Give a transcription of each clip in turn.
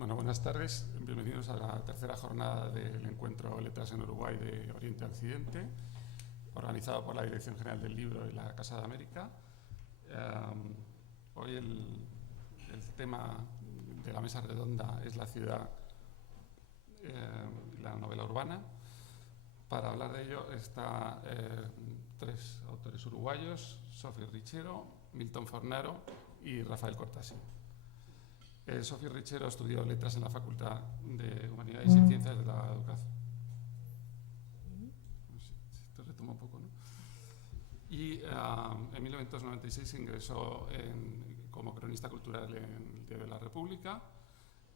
Bueno, buenas tardes. Bienvenidos a la tercera jornada del encuentro Letras en Uruguay de Oriente a Occidente, organizado por la Dirección General del Libro y la Casa de América. Hoy el tema de la mesa redonda es la ciudad, la novela urbana. Para hablar de ello están tres autores uruguayos: Sofi Richero, Milton Fornaro y Rafael Cortázar. Sofi Richero estudió Letras en la Facultad de Humanidades y Ciencias de la Educación. Te retomo un poco, ¿no? Y en 1996 ingresó como cronista cultural en el Diario de la República.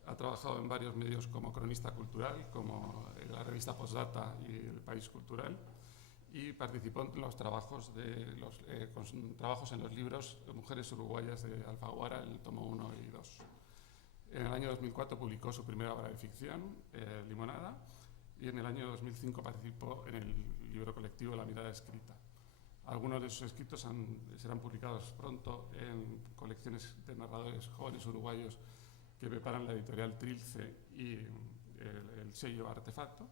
Ha trabajado en varios medios como cronista cultural, como la revista Postdata y El País Cultural, y participó en los trabajos trabajos en los libros Mujeres Uruguayas de Alfaguara, el tomo 1 y 2. En el año 2004 publicó su primera obra de ficción, Limonada, y en el año 2005 participó en el libro colectivo La Mirada Escrita. Algunos de sus escritos serán publicados pronto en colecciones de narradores jóvenes uruguayos que preparan la editorial Trilce y el sello Artefacto.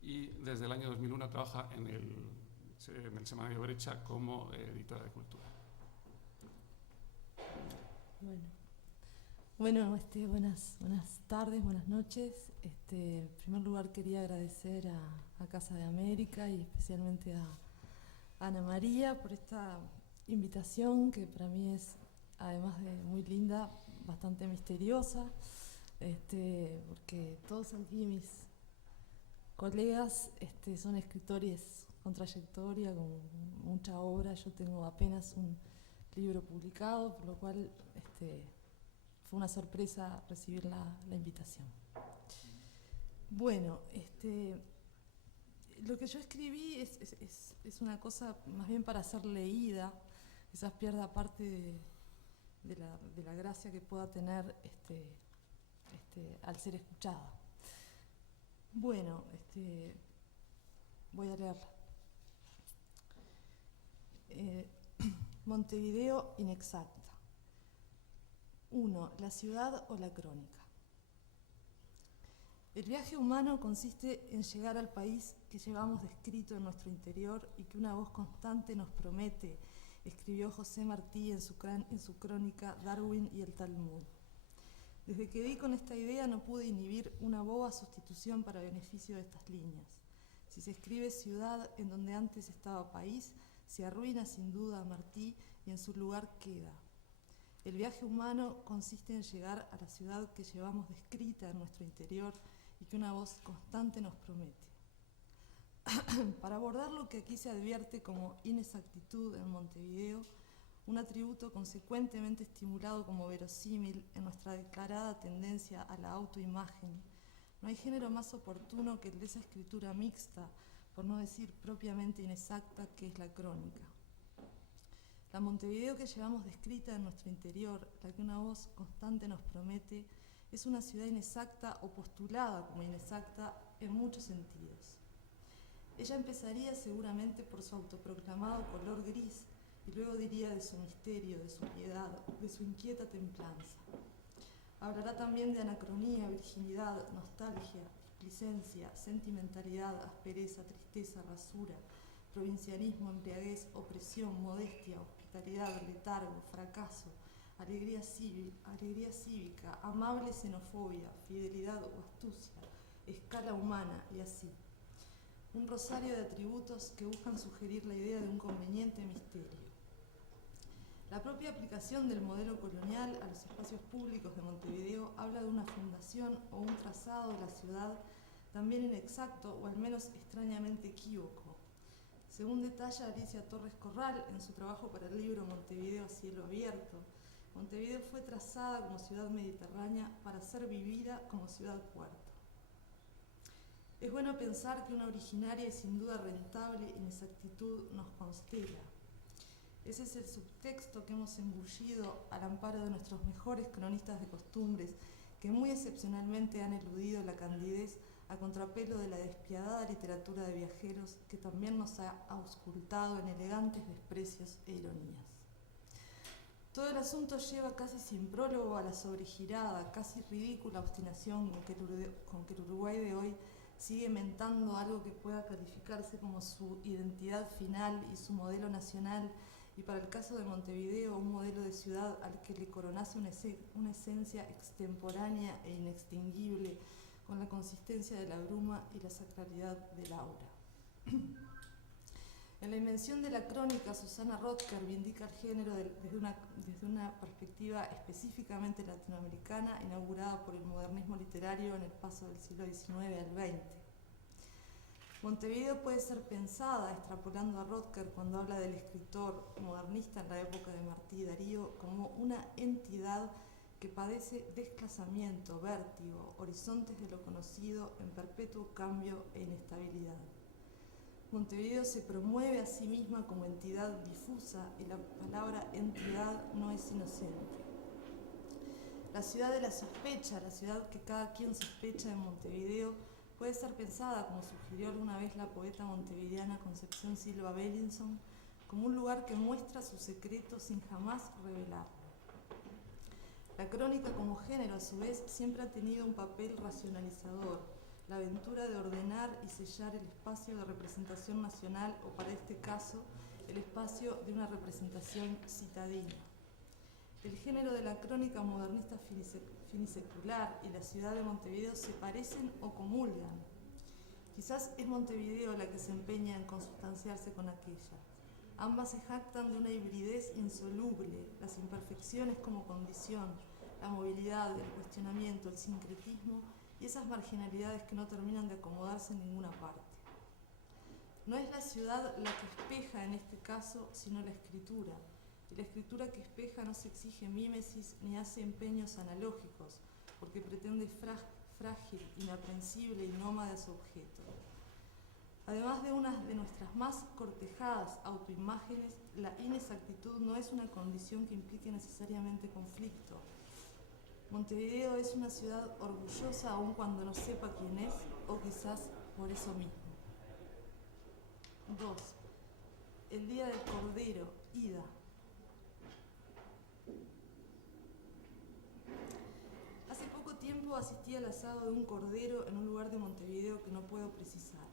Y desde el año 2001 trabaja en el semanario Brecha como editora de cultura. Bueno, buenas tardes, buenas noches. En primer lugar quería agradecer a Casa de América y especialmente a Ana María por esta invitación que para mí es, además de muy linda, bastante misteriosa, porque todos aquí mis colegas son escritores con trayectoria, con mucha obra. Yo tengo apenas un libro publicado, por lo cual fue una sorpresa recibir la invitación. Bueno, lo que yo escribí es una cosa más bien para ser leída, quizás pierda parte de la gracia que pueda tener al ser escuchada. Bueno, voy a leerla. Montevideo inexacta. 1. La ciudad o la crónica. El viaje humano consiste en llegar al país que llevamos descrito en nuestro interior y que una voz constante nos promete, escribió José Martí en su crónica Darwin y el Talmud. Desde que di con esta idea no pude inhibir una boba sustitución para beneficio de estas líneas. Si se escribe ciudad en donde antes estaba país, se arruina sin duda a Martí y en su lugar queda. El viaje humano consiste en llegar a la ciudad que llevamos descrita en nuestro interior y que una voz constante nos promete. Para abordar lo que aquí se advierte como inexactitud en Montevideo, un atributo consecuentemente estimulado como verosímil en nuestra declarada tendencia a la autoimagen, no hay género más oportuno que el de esa escritura mixta, por no decir propiamente inexacta, que es la crónica. La Montevideo que llevamos descrita en nuestro interior, la que una voz constante nos promete, es una ciudad inexacta o postulada como inexacta en muchos sentidos. Ella empezaría seguramente por su autoproclamado color gris y luego diría de su misterio, de su piedad, de su inquieta templanza. Hablará también de anacronía, virginidad, nostalgia, displicencia, sentimentalidad, aspereza, tristeza, rasura, provincianismo, embriaguez, opresión, modestia, hospitalidad, letargo, fracaso, alegría cívica, amable xenofobia, fidelidad o astucia, escala humana y así. Un rosario de atributos que buscan sugerir la idea de un conveniente misterio. La propia aplicación del modelo colonial a los espacios públicos de Montevideo habla de una fundación o un trazado de la ciudad también inexacto o al menos extrañamente equívoco. Según detalla Alicia Torres Corral en su trabajo para el libro Montevideo a cielo abierto, Montevideo fue trazada como ciudad mediterránea para ser vivida como ciudad-puerto. Es bueno pensar que una originaria y sin duda rentable inexactitud nos constela. Ese es el subtexto que hemos embullido al amparo de nuestros mejores cronistas de costumbres, que muy excepcionalmente han eludido la candidez a contrapelo de la despiadada literatura de viajeros que también nos ha auscultado en elegantes desprecios e ironías. Todo el asunto lleva casi sin prólogo a la sobregirada, casi ridícula obstinación con que el Uruguay de hoy sigue mentando algo que pueda calificarse como su identidad final y su modelo nacional, y para el caso de Montevideo, un modelo de ciudad al que le coronase una esencia extemporánea e inextinguible, con la consistencia de la bruma y la sacralidad del aura. En la invención de la crónica, Susana Rothker vindica el género desde una perspectiva específicamente latinoamericana, inaugurada por el modernismo literario en el paso del siglo XIX al XX. Montevideo puede ser pensada, extrapolando a Rothker cuando habla del escritor modernista en la época de Martí y Darío, como una entidad que padece desplazamiento, vértigo, horizontes de lo conocido en perpetuo cambio e inestabilidad. Montevideo se promueve a sí misma como entidad difusa y la palabra entidad no es inocente. La ciudad de la sospecha, la ciudad que cada quien sospecha de Montevideo, puede ser pensada, como sugirió alguna vez la poeta montevideana Concepción Silva Bellinson, como un lugar que muestra su secreto sin jamás revelarlo. La crónica como género, a su vez, siempre ha tenido un papel racionalizador, la aventura de ordenar y sellar el espacio de representación nacional, o para este caso, el espacio de una representación citadina. El género de la crónica modernista finisecular y la ciudad de Montevideo se parecen o comulgan. Quizás es Montevideo la que se empeña en consustanciarse con aquella. Ambas se jactan de una hibridez insoluble, las imperfecciones como condición, la movilidad, el cuestionamiento, el sincretismo y esas marginalidades que no terminan de acomodarse en ninguna parte. No es la ciudad la que espeja en este caso, sino la escritura. Y la escritura que espeja no se exige mímesis ni hace empeños analógicos, porque pretende frágil, inaprensible y nómada a su objeto. Además de una de nuestras más cortejadas autoimágenes, la inexactitud no es una condición que implique necesariamente conflicto. Montevideo es una ciudad orgullosa aun cuando no sepa quién es, o quizás por eso mismo. 2. El Día del Cordero, Ida. Hace poco tiempo asistí al asado de un cordero en un lugar de Montevideo que no puedo precisar.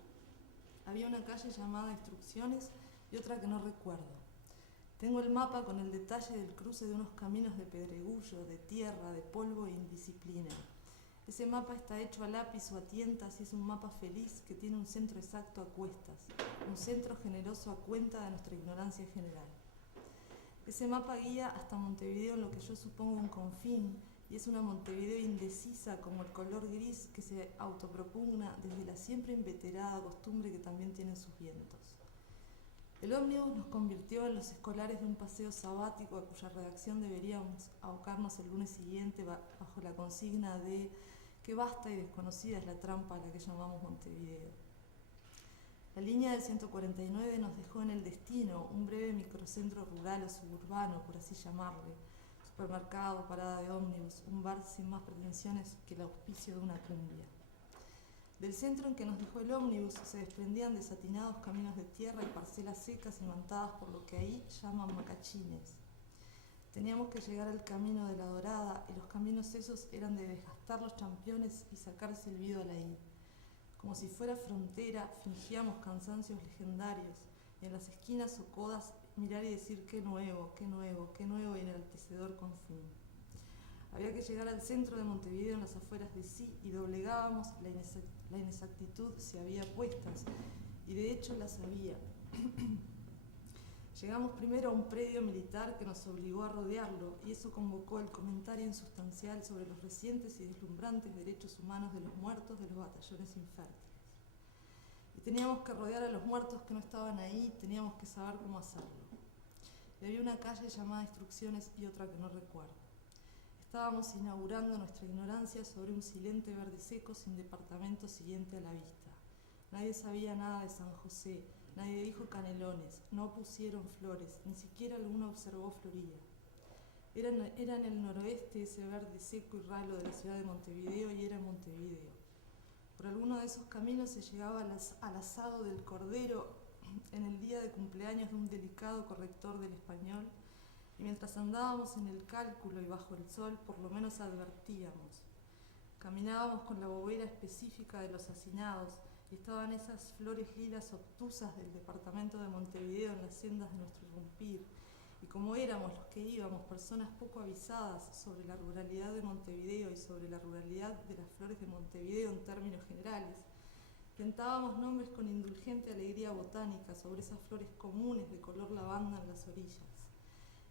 Había una calle llamada Instrucciones y otra que no recuerdo. Tengo el mapa con el detalle del cruce de unos caminos de pedregullo, de tierra, de polvo e indisciplina. Ese mapa está hecho a lápiz o a tientas y es un mapa feliz que tiene un centro exacto a cuestas, un centro generoso a cuenta de nuestra ignorancia general. Ese mapa guía hasta Montevideo en lo que yo supongo un confín, y es una Montevideo indecisa como el color gris que se autopropugna desde la siempre inveterada costumbre que también tienen sus vientos. El ómnibus nos convirtió en los escolares de un paseo sabático a cuya redacción deberíamos abocarnos el lunes siguiente bajo la consigna de que vasta y desconocida es la trampa a la que llamamos Montevideo. La línea del 149 nos dejó en el destino un breve microcentro rural o suburbano, por así llamarle, supermercado, parada de ómnibus, un bar sin más pretensiones que el auspicio de una cumbia. Del centro en que nos dejó el ómnibus se desprendían desatinados caminos de tierra y parcelas secas imantadas por lo que ahí llaman macachines. Teníamos que llegar al camino de la Dorada y los caminos esos eran de desgastar los championes y sacar silbido a la I. Como si fuera frontera, fingíamos cansancios legendarios y en las esquinas o codas mirar y decir qué nuevo, qué nuevo, qué nuevo y enaltecedor confín. Había que llegar al centro de Montevideo en las afueras de sí y doblegábamos la inexactitud si había puestas, y de hecho las había. Llegamos primero a un predio militar que nos obligó a rodearlo, y eso convocó el comentario insustancial sobre los recientes y deslumbrantes derechos humanos de los muertos de los batallones infértiles. Y teníamos que rodear a los muertos que no estaban ahí, teníamos que saber cómo hacerlo. Y había una calle llamada Instrucciones y otra que no recuerdo. Estábamos inaugurando nuestra ignorancia sobre un silente verde seco sin departamento siguiente a la vista. Nadie sabía nada de San José, nadie dijo Canelones, no pusieron flores, ni siquiera alguno observó Florida. Era en el noroeste ese verde seco y ralo de la ciudad de Montevideo y era Montevideo. Por alguno de esos caminos se llegaba al asado del cordero en el día de cumpleaños de un delicado corrector del español, y mientras andábamos en el cálculo y bajo el sol, por lo menos advertíamos. Caminábamos con la bobera específica de los hacinados y estaban esas flores lilas obtusas del departamento de Montevideo en las sendas de nuestro irrumpir. Y como éramos los que íbamos, personas poco avisadas sobre la ruralidad de Montevideo y sobre la ruralidad de las flores de Montevideo en términos generales, tentábamos nombres con indulgente alegría botánica sobre esas flores comunes de color lavanda en las orillas.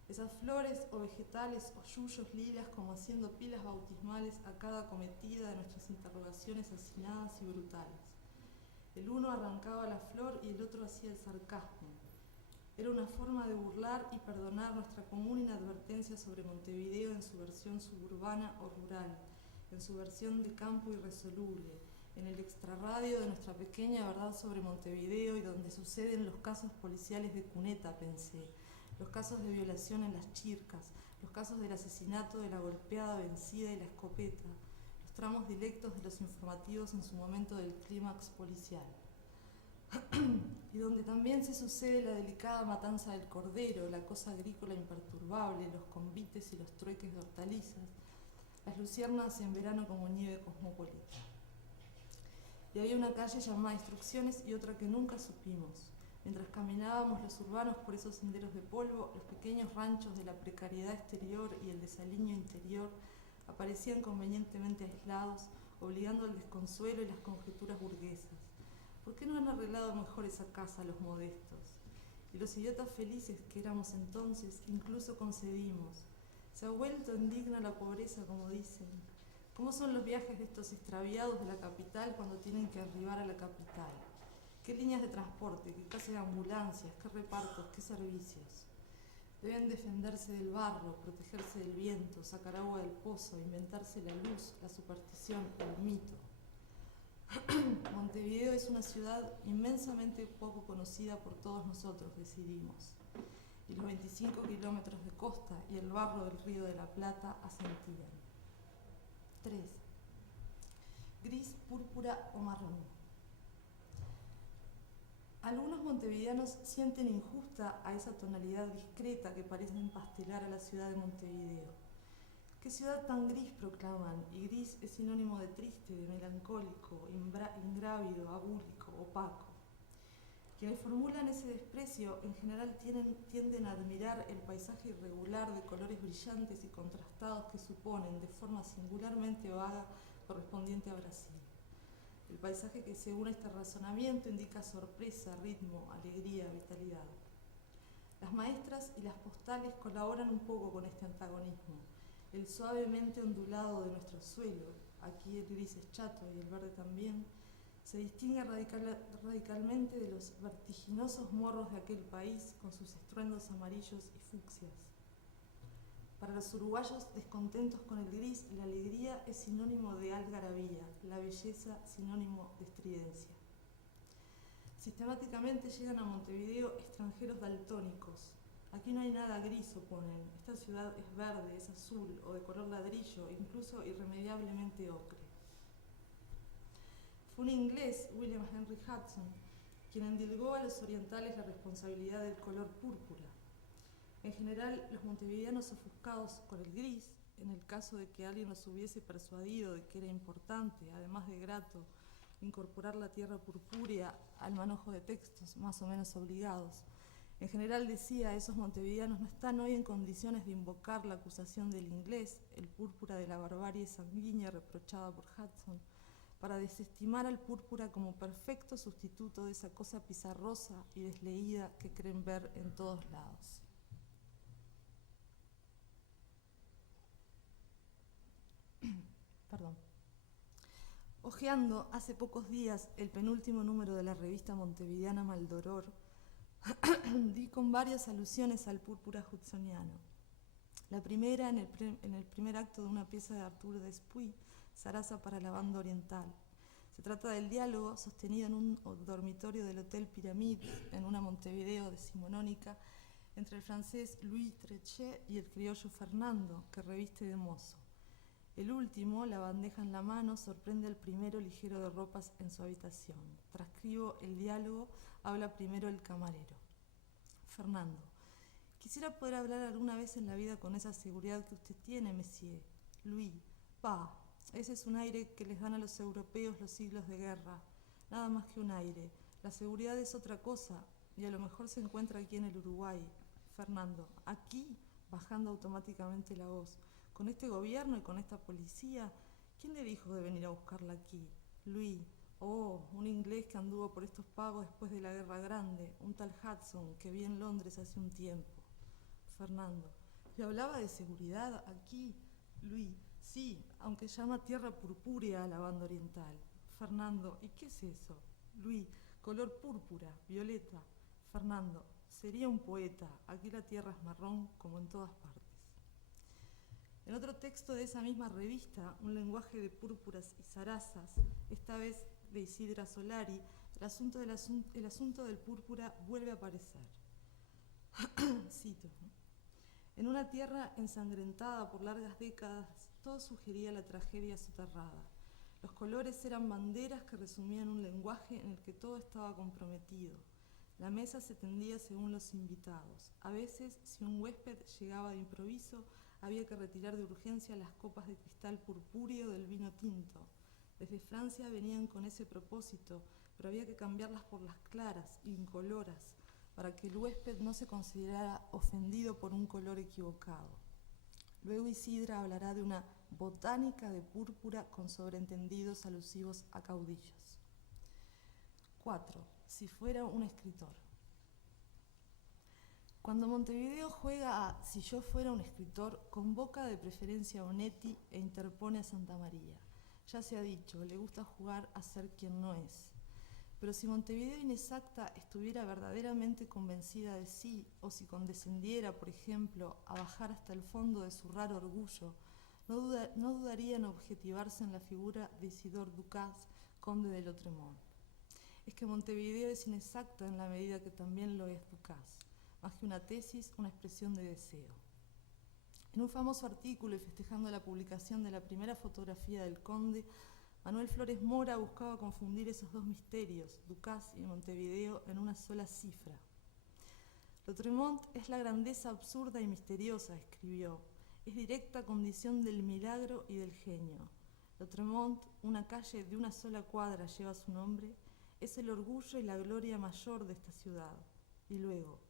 Esas flores o vegetales o yuyos lilas como haciendo pilas bautismales a cada acometida de nuestras interrogaciones hacinadas y brutales. El uno arrancaba la flor y el otro hacía el sarcasmo. Era una forma de burlar y perdonar nuestra común inadvertencia sobre Montevideo en su versión suburbana o rural, en su versión de campo irresoluble, en el extrarradio de nuestra pequeña verdad sobre Montevideo y donde suceden los casos policiales de cuneta, pensé, los casos de violación en las chircas, los casos del asesinato de la golpeada vencida y la escopeta, los tramos directos de los informativos en su momento del clímax policial. Y donde también se sucede la delicada matanza del cordero, la cosa agrícola imperturbable, los convites y los trueques de hortalizas, las luciernas en verano como nieve cosmopolita. Y había una calle llamada Instrucciones y otra que nunca supimos. Mientras caminábamos los urbanos por esos senderos de polvo, los pequeños ranchos de la precariedad exterior y el desaliño interior aparecían convenientemente aislados, obligando al desconsuelo y las conjeturas burguesas. ¿Por qué no han arreglado mejor esa casa los modestos? Y los idiotas felices que éramos entonces, incluso concedimos. Se ha vuelto indigna la pobreza, como dicen. ¿Cómo son los viajes de estos extraviados de la capital cuando tienen que arribar a la capital? ¿Qué líneas de transporte? ¿Qué clase de ambulancias? ¿Qué repartos? ¿Qué servicios? Deben defenderse del barro, protegerse del viento, sacar agua del pozo, inventarse la luz, la superstición, el mito. Montevideo es una ciudad inmensamente poco conocida por todos nosotros, decidimos. Y los 25 kilómetros de costa y el barro del Río de la Plata asentían. 3. Gris, púrpura o marrón. Algunos montevideanos sienten injusta a esa tonalidad discreta que parece empastelar a la ciudad de Montevideo. ¿Qué ciudad tan gris?, proclaman, y gris es sinónimo de triste, de melancólico, ingrávido, abúlico, opaco. Quienes formulan ese desprecio en general tienden a admirar el paisaje irregular de colores brillantes y contrastados que suponen, de forma singularmente vaga, correspondiente a Brasil. El paisaje que, según este razonamiento, indica sorpresa, ritmo, alegría, vitalidad. Las maestras y las postales colaboran un poco con este antagonismo. El suavemente ondulado de nuestro suelo, aquí el gris es chato y el verde también, se distingue radicalmente de los vertiginosos morros de aquel país con sus estruendos amarillos y fucsias. Para los uruguayos descontentos con el gris, la alegría es sinónimo de algarabía, la belleza sinónimo de estridencia. Sistemáticamente llegan a Montevideo extranjeros daltónicos. Aquí no hay nada gris, oponen. Esta ciudad es verde, es azul o de color ladrillo, incluso irremediablemente ocre. Fue un inglés, William Henry Hudson, quien endilgó a los orientales la responsabilidad del color púrpura. En general, los montevideanos ofuscados con el gris, en el caso de que alguien los hubiese persuadido de que era importante, además de grato, incorporar la tierra purpúrea al manojo de textos más o menos obligados. En general decía, esos montevideanos no están hoy en condiciones de invocar la acusación del inglés, el púrpura de la barbarie sanguínea reprochada por Hudson, para desestimar al púrpura como perfecto sustituto de esa cosa pizarrosa y desleída que creen ver en todos lados. Perdón. Hojeando hace pocos días el penúltimo número de la revista montevideana Maldoror, di con varias alusiones al púrpura hudsoniano. La primera en el primer acto de una pieza de Arthur Despuy, Zaraza para la banda oriental. Se trata del diálogo sostenido en un dormitorio del Hotel Pyramide, en una Montevideo decimonónica, entre el francés Louis Trechet y el criollo Fernando, que reviste de mozo. El último, la bandeja en la mano, sorprende al primero ligero de ropas en su habitación. Transcribo el diálogo, habla primero el camarero. Fernando: Quisiera poder hablar alguna vez en la vida con esa seguridad que usted tiene, Monsieur. Louis, bah, ese es un aire que les dan a los europeos los siglos de guerra. Nada más que un aire. La seguridad es otra cosa, y a lo mejor se encuentra aquí en el Uruguay. Fernando, aquí, bajando automáticamente la voz, con este gobierno y con esta policía, ¿quién le dijo de venir a buscarla aquí? Louis, oh, un inglés que anduvo por estos pagos después de la Guerra Grande, un tal Hudson que vi en Londres hace un tiempo. Fernando, ¿le hablaba de seguridad aquí? Louis, sí, aunque llama tierra purpúrea a la banda oriental. Fernando, ¿y qué es eso? Louis, color púrpura, violeta. Fernando, sería un poeta, aquí la tierra es marrón como en todas partes. En otro texto de esa misma revista, Un lenguaje de púrpuras y zarazas, esta vez de Isidra Solari, el asunto del púrpura vuelve a aparecer. Cito, ¿no? En una tierra ensangrentada por largas décadas, todo sugería la tragedia soterrada. Los colores eran banderas que resumían un lenguaje en el que todo estaba comprometido. La mesa se tendía según los invitados. A veces, si un huésped llegaba de improviso, había que retirar de urgencia las copas de cristal purpúreo del vino tinto. Desde Francia venían con ese propósito, pero había que cambiarlas por las claras, incoloras, para que el huésped no se considerara ofendido por un color equivocado. Luego Isidra hablará de una botánica de púrpura con sobreentendidos alusivos a caudillos. 4. Si fuera un escritor. Cuando Montevideo juega a Si yo fuera un escritor, convoca de preferencia a Onetti e interpone a Santa María. Ya se ha dicho, le gusta jugar a ser quien no es. Pero si Montevideo inexacta estuviera verdaderamente convencida de sí, o si condescendiera, por ejemplo, a bajar hasta el fondo de su raro orgullo, no dudaría en objetivarse en la figura de Isidore Ducas, conde de Lautréamont. Es que Montevideo es inexacta en la medida que también lo es Ducas, más que una tesis, una expresión de deseo. En un famoso artículo y festejando la publicación de la primera fotografía del conde, Manuel Flores Mora buscaba confundir esos dos misterios, Ducas y Montevideo, en una sola cifra. Lautréamont es la grandeza absurda y misteriosa, escribió. Es directa condición del milagro y del genio. Lautréamont, una calle de una sola cuadra lleva su nombre, es el orgullo y la gloria mayor de esta ciudad. Y luego,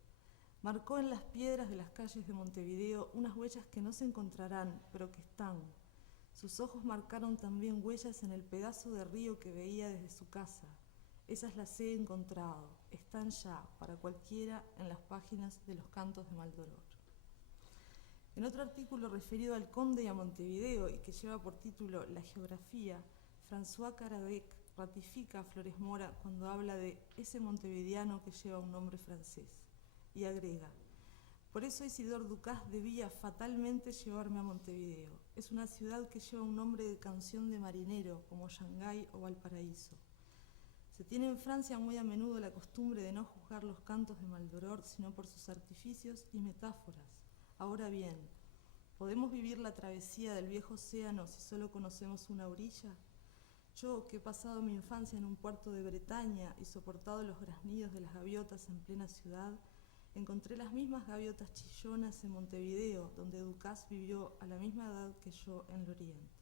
marcó en las piedras de las calles de Montevideo unas huellas que no se encontrarán, pero que están. Sus ojos marcaron también huellas en el pedazo de río que veía desde su casa. Esas las he encontrado, están ya, para cualquiera, en las páginas de los cantos de Maldoror. En otro artículo referido al conde y a Montevideo, y que lleva por título La geografía, François Caradec ratifica a Flores Mora cuando habla de ese montevideano que lleva un nombre francés, y agrega: por eso Isidore Ducas debía fatalmente llevarme a Montevideo. Es una ciudad que lleva un nombre de canción de marinero, como Shanghái o Valparaíso. Se tiene en Francia muy a menudo la costumbre de no juzgar los cantos de Maldoror, sino por sus artificios y metáforas. Ahora bien, ¿podemos vivir la travesía del viejo océano si solo conocemos una orilla? Yo, que he pasado mi infancia en un puerto de Bretaña y soportado los graznidos de las gaviotas en plena ciudad, encontré las mismas gaviotas chillonas en Montevideo, donde Ducas vivió a la misma edad que yo en el Oriente.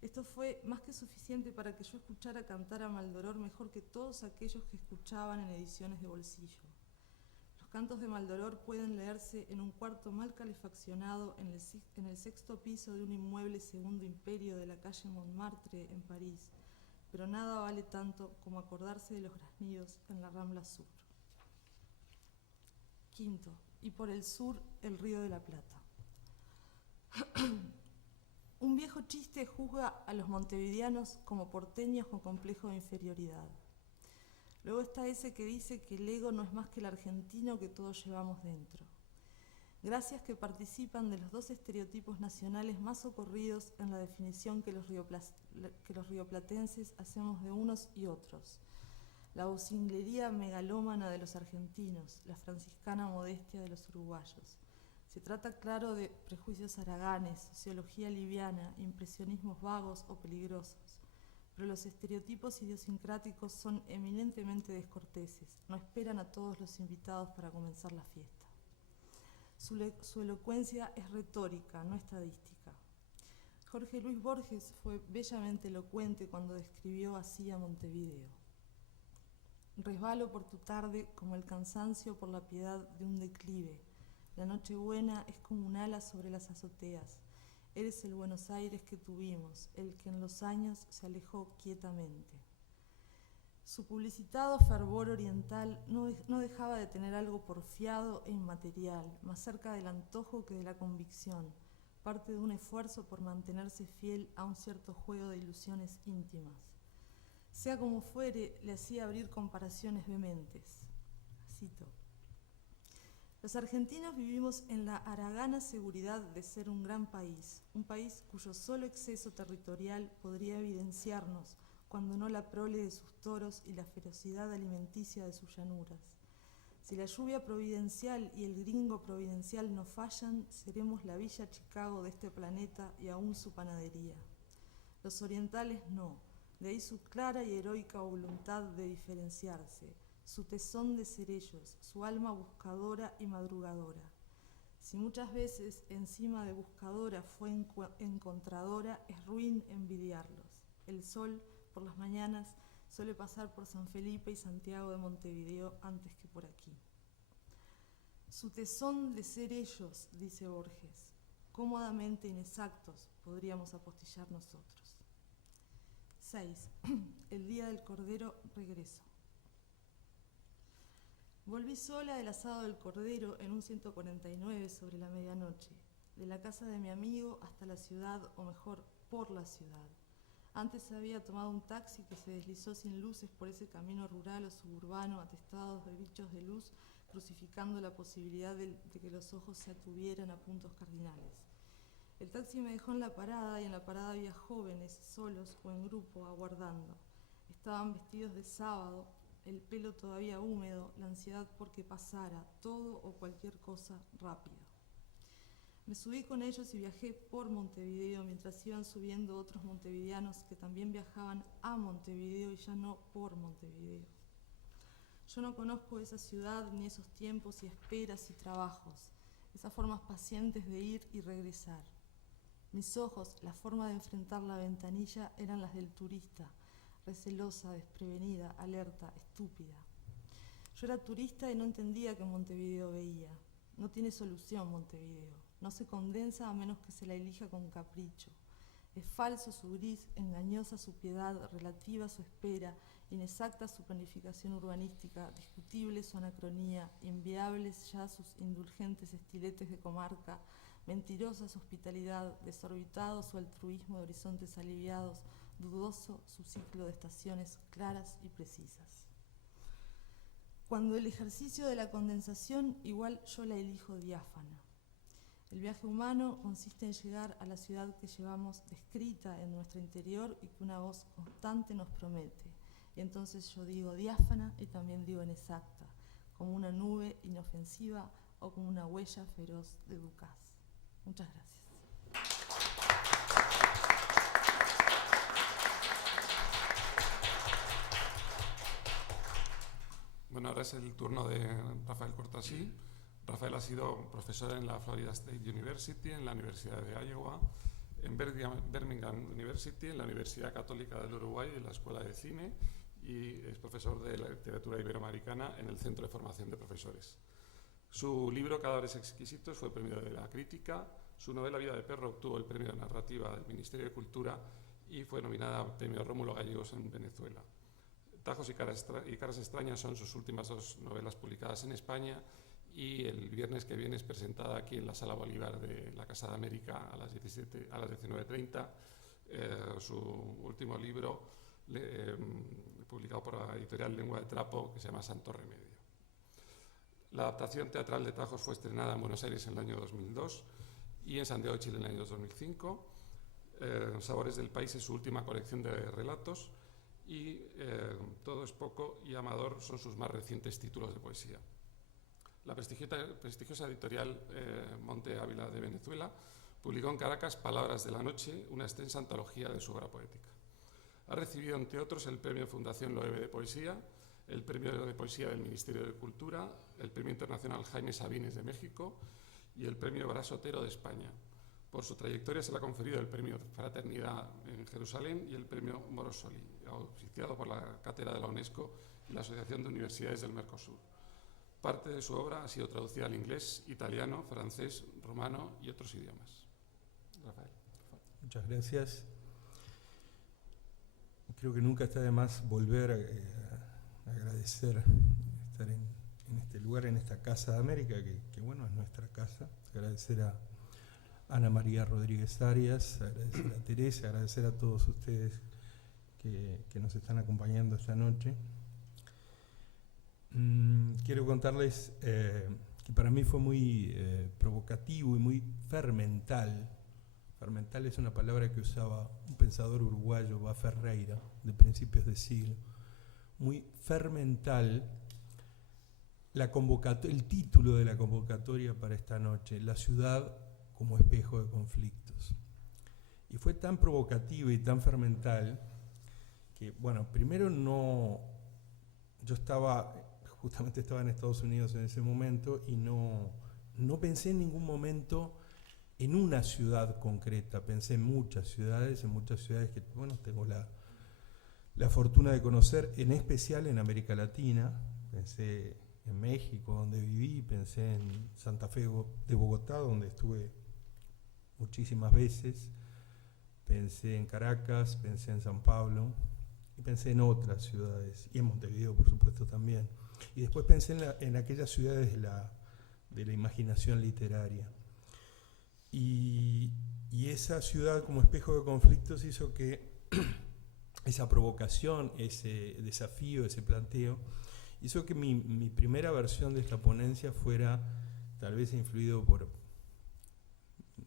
Esto fue más que suficiente para que yo escuchara cantar a Maldoror mejor que todos aquellos que escuchaban en ediciones de bolsillo. Los cantos de Maldoror pueden leerse en un cuarto mal calefaccionado en el sexto piso de un inmueble Segundo Imperio de la calle Montmartre en París, pero nada vale tanto como acordarse de los graznidos en la Rambla Sur. 5. Y por el sur, el Río de la Plata. Un viejo chiste juzga a los montevideanos como porteños con complejo de inferioridad. Luego está ese que dice que el ego no es más que el argentino que todos llevamos dentro. Gracias que participan de los dos estereotipos nacionales más socorridos en la definición que los rioplatenses hacemos de unos y otros. La vocinglería megalómana de los argentinos, la franciscana modestia de los uruguayos. Se trata, claro, de prejuicios haraganes, sociología liviana, impresionismos vagos o peligrosos. Pero los estereotipos idiosincráticos son eminentemente descorteses, no esperan a todos los invitados para comenzar la fiesta. Su elocuencia es retórica, no estadística. Jorge Luis Borges fue bellamente elocuente cuando describió así a Montevideo. Resbalo por tu tarde como el cansancio por la piedad de un declive. La noche buena es como un ala sobre las azoteas. Eres el Buenos Aires que tuvimos, el que en los años se alejó quietamente. Su publicitado fervor oriental no dejaba de tener algo porfiado e inmaterial, más cerca del antojo que de la convicción, parte de un esfuerzo por mantenerse fiel a un cierto juego de ilusiones íntimas. Sea como fuere, le hacía abrir comparaciones vehementes. Cito: los argentinos vivimos en la haragana seguridad de ser un gran país, un país cuyo solo exceso territorial podría evidenciarnos, cuando no la prole de sus toros y la ferocidad alimenticia de sus llanuras. Si la lluvia providencial y el gringo providencial no fallan, seremos la Villa Chicago de este planeta y aún su panadería. Los orientales no, de ahí su clara y heroica voluntad de diferenciarse, su tesón de ser ellos, su alma buscadora y madrugadora. Si muchas veces encima de buscadora fue encontradora, es ruin envidiarlos. El sol, por las mañanas, suele pasar por San Felipe y Santiago de Montevideo antes que por aquí. Su tesón de ser ellos, dice Borges, cómodamente inexactos podríamos apostillar nosotros. 6. El día del Cordero, regreso. Volví sola del asado del Cordero en un 149 sobre la medianoche, de la casa de mi amigo hasta la ciudad, o mejor, por la ciudad. Antes había tomado un taxi que se deslizó sin luces por ese camino rural o suburbano atestados de bichos de luz, crucificando la posibilidad de que los ojos se atuvieran a puntos cardinales. El taxi me dejó en la parada y en la parada había jóvenes, solos o en grupo, aguardando. Estaban vestidos de sábado, el pelo todavía húmedo, la ansiedad por que pasara todo o cualquier cosa rápido. Me subí con ellos y viajé por Montevideo mientras iban subiendo otros montevideanos que también viajaban a Montevideo y ya no por Montevideo. Yo no conozco esa ciudad ni esos tiempos y esperas y trabajos, esas formas pacientes de ir y regresar. Mis ojos, la forma de enfrentar la ventanilla eran las del turista, recelosa, desprevenida, alerta, estúpida. Yo era turista y no entendía que Montevideo veía. No tiene solución Montevideo. No se condensa a menos que se la elija con capricho. Es falso su gris, engañosa su piedad, relativa su espera, inexacta su planificación urbanística, discutible su anacronía, inviables ya sus indulgentes estiletes de comarca, mentirosa su hospitalidad, desorbitado su altruismo de horizontes aliviados, dudoso su ciclo de estaciones claras y precisas. Cuando el ejercicio de la condensación, igual yo la elijo diáfana. El viaje humano consiste en llegar a la ciudad que llevamos descrita en nuestro interior y que una voz constante nos promete. Y entonces yo digo diáfana y también digo inexacta, como una nube inofensiva o como una huella feroz de Ducás. Muchas gracias. Bueno, ahora es el turno de Rafael Cortasí. Rafael ha sido profesor en la Florida State University, en la Universidad de Iowa, en Birmingham University, en la Universidad Católica del Uruguay, en la Escuela de Cine, y es profesor de la literatura iberoamericana en el Centro de Formación de Profesores. Su libro Cadáveres exquisitos fue premio de la crítica. Su novela Vida de perro obtuvo el premio de narrativa del Ministerio de Cultura y fue nominada al premio Rómulo Gallegos en Venezuela. Tajos y caras extrañas son sus últimas dos novelas publicadas en España, y el viernes que viene es presentada aquí en la Sala Bolívar de la Casa de América a las 19:30 su último libro publicado por la editorial Lengua de Trapo, que se llama Santo Remedio. La adaptación teatral de Tajos fue estrenada en Buenos Aires en el año 2002 y en Santiago de Chile en el año 2005. Sabores del País es su última colección de relatos y Todo es poco y Amador son sus más recientes títulos de poesía. La prestigiosa editorial Monte Ávila de Venezuela publicó en Caracas Palabras de la Noche, una extensa antología de su obra poética. Ha recibido, entre otros, el Premio Fundación Loewe de Poesía, el Premio de Poesía del Ministerio de Cultura, el Premio Internacional Jaime Sabines de México y el Premio Bras Otero de España. Por su trayectoria se le ha conferido el Premio Fraternidad en Jerusalén y el Premio Morosoli, auspiciado por la Cátedra de la UNESCO y la Asociación de Universidades del Mercosur. Parte de su obra ha sido traducida al inglés, italiano, francés, rumano y otros idiomas. Rafael. Muchas gracias. Creo que nunca está de más volver a agradecer estar en este lugar, en esta Casa de América, que bueno, es nuestra casa. Agradecer a Ana María Rodríguez Arias, agradecer a Teresa, agradecer a todos ustedes que nos están acompañando esta noche. Quiero contarles que para mí fue muy provocativo y muy fermental. Fermental es una palabra que usaba un pensador uruguayo, Bá Ferreira, de principios de siglo. Muy fermental el título de la convocatoria para esta noche, La ciudad como espejo de conflictos. Y fue tan provocativo y tan fermental que, bueno, primero yo justamente estaba en Estados Unidos en ese momento y no pensé en ningún momento en una ciudad concreta, pensé en muchas ciudades que, bueno, tengo la fortuna de conocer, en especial en América Latina. Pensé en México, donde viví, pensé en Santa Fe de Bogotá, donde estuve muchísimas veces, pensé en Caracas, pensé en San Pablo, y pensé en otras ciudades, y en Montevideo, por supuesto, también. Y después pensé en aquellas ciudades de la imaginación literaria. Y esa ciudad como espejo de conflictos hizo que esa provocación, ese desafío, ese planteo, hizo que mi primera versión de esta ponencia fuera tal vez influido por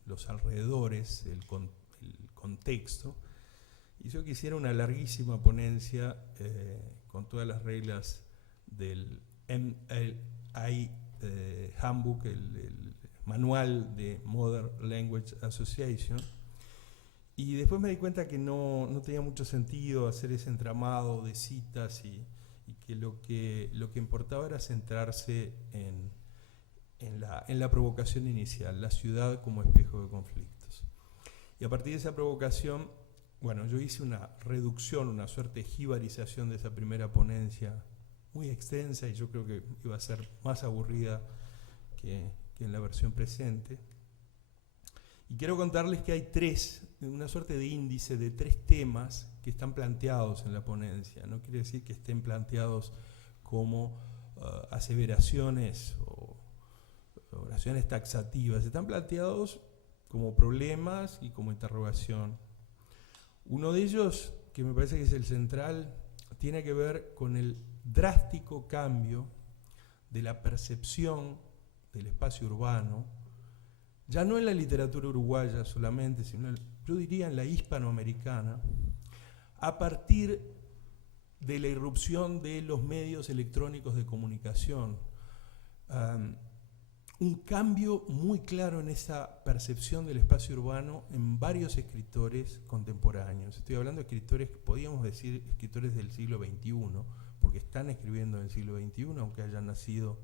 los alrededores, el contexto. Hizo que hiciera una larguísima ponencia con todas las reglas del MLI Handbook, el Manual de Modern Language Association, y después me di cuenta que no tenía mucho sentido hacer ese entramado de citas y que lo que importaba era centrarse en la provocación inicial, la ciudad como espejo de conflictos. Y a partir de esa provocación, bueno, yo hice una reducción, una suerte de jibarización de esa primera ponencia, muy extensa, y yo creo que iba a ser más aburrida que en la versión presente. Y quiero contarles que hay una suerte de índice de 3 temas que están planteados en la ponencia. No quiere decir que estén planteados como aseveraciones o oraciones taxativas. Están planteados como problemas y como interrogación. Uno de ellos, que me parece que es el central, tiene que ver con el drástico cambio de la percepción del espacio urbano, ya no en la literatura uruguaya solamente, sino yo diría en la hispanoamericana, a partir de la irrupción de los medios electrónicos de comunicación. Un cambio muy claro en esa percepción del espacio urbano en varios escritores contemporáneos. Estoy hablando de escritores, podríamos decir, escritores del siglo XXI, porque están escribiendo en el siglo XXI, aunque hayan nacido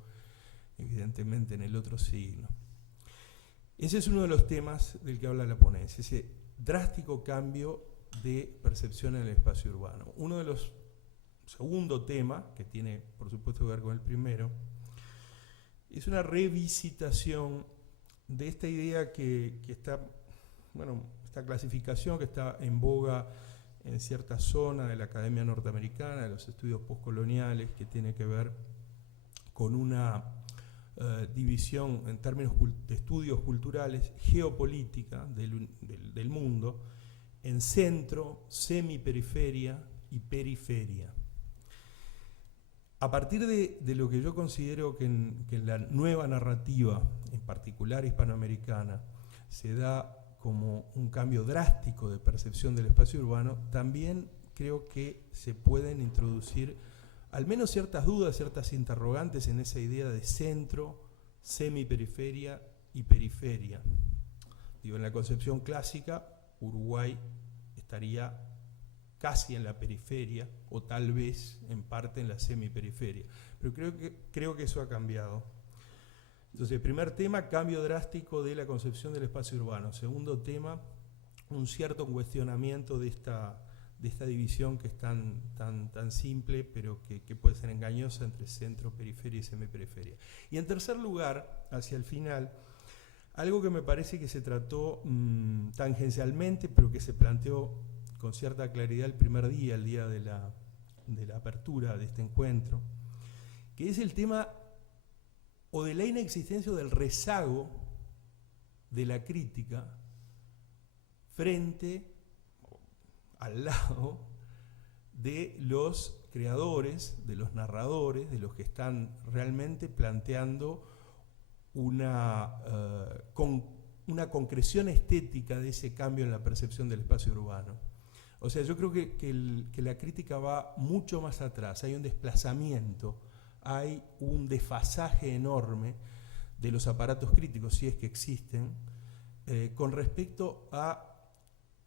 evidentemente en el otro siglo. Ese es uno de los temas del que habla la ponencia, ese drástico cambio de percepción en el espacio urbano. Uno de los segundo tema, que tiene por supuesto que ver con el primero, es una revisitación de esta idea que está, bueno, esta clasificación que está en boga en cierta zona de la Academia Norteamericana, de los estudios postcoloniales, que tiene que ver con una división en términos de estudios culturales, geopolítica del mundo, en centro, semiperiferia y periferia. A partir de lo que yo considero que en la nueva narrativa, en particular hispanoamericana, se da como un cambio drástico de percepción del espacio urbano, también creo que se pueden introducir al menos ciertas dudas, ciertas interrogantes en esa idea de centro, semiperiferia y periferia. Digo, en la concepción clásica, Uruguay estaría casi en la periferia, o tal vez en parte en la semiperiferia. Pero creo que eso ha cambiado. Entonces, primer tema, cambio drástico de la concepción del espacio urbano. Segundo tema, un cierto cuestionamiento de esta división que es tan simple, pero que puede ser engañosa entre centro, periferia y semiperiferia. Y en tercer lugar, hacia el final, algo que me parece que se trató tangencialmente, pero que se planteó con cierta claridad el primer día, el día de la apertura de este encuentro, que es el tema o de la inexistencia o del rezago de la crítica frente, al lado de los creadores, de los narradores, de los que están realmente planteando una concreción estética de ese cambio en la percepción del espacio urbano. O sea, yo creo que la crítica va mucho más atrás, hay un desplazamiento, hay un desfasaje enorme de los aparatos críticos, si es que existen, con respecto a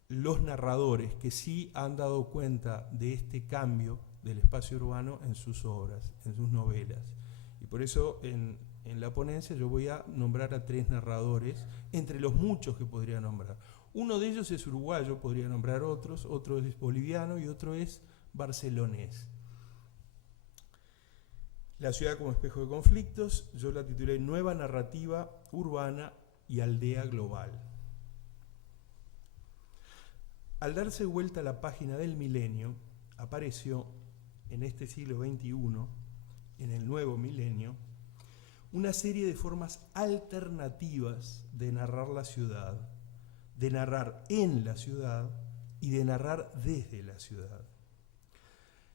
los narradores que sí han dado cuenta de este cambio del espacio urbano en sus obras, en sus novelas. Y por eso en la ponencia yo voy a nombrar a 3 narradores, entre los muchos que podría nombrar. Uno de ellos es uruguayo, podría nombrar otros, otro es boliviano y otro es barcelonés. La ciudad como espejo de conflictos, yo la titulé Nueva narrativa urbana y aldea global. Al darse vuelta a la página del milenio, apareció en este siglo XXI, en el nuevo milenio, una serie de formas alternativas de narrar la ciudad, de narrar en la ciudad y de narrar desde la ciudad.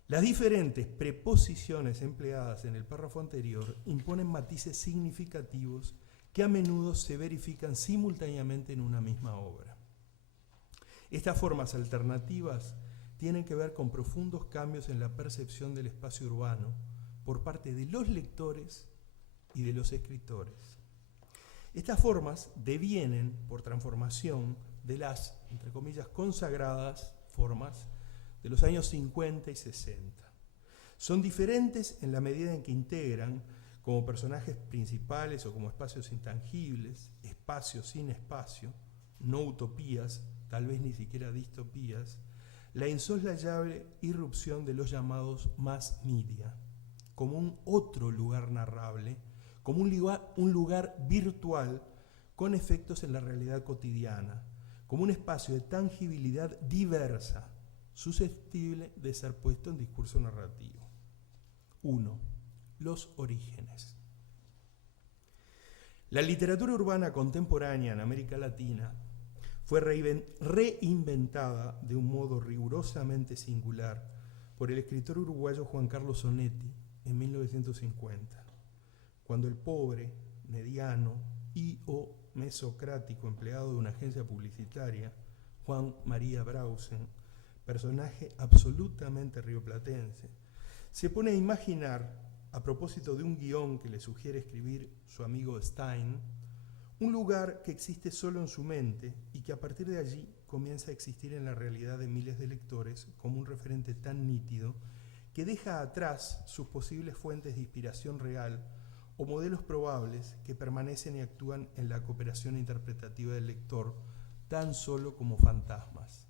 Las diferentes preposiciones empleadas en el párrafo anterior imponen matices significativos que a menudo se verifican simultáneamente en una misma obra. Estas formas alternativas tienen que ver con profundos cambios en la percepción del espacio urbano por parte de los lectores y de los escritores. Estas formas devienen, por transformación, de las, entre comillas, consagradas formas de los años 50 y 60. Son diferentes en la medida en que integran, como personajes principales o como espacios intangibles, espacios sin espacio, no utopías, tal vez ni siquiera distopías, la insoslayable irrupción de los llamados mass media, como un otro lugar narrable, como un lugar virtual con efectos en la realidad cotidiana, como un espacio de tangibilidad diversa, susceptible de ser puesto en discurso narrativo. 1. Los orígenes. La literatura urbana contemporánea en América Latina fue reinventada de un modo rigurosamente singular por el escritor uruguayo Juan Carlos Onetti en 1950, cuando el pobre, mediano y o mesocrático empleado de una agencia publicitaria, Juan María Brausen, personaje absolutamente rioplatense, se pone a imaginar, a propósito de un guión que le sugiere escribir su amigo Stein, un lugar que existe solo en su mente y que a partir de allí comienza a existir en la realidad de miles de lectores como un referente tan nítido que deja atrás sus posibles fuentes de inspiración real o modelos probables que permanecen y actúan en la cooperación interpretativa del lector tan solo como fantasmas.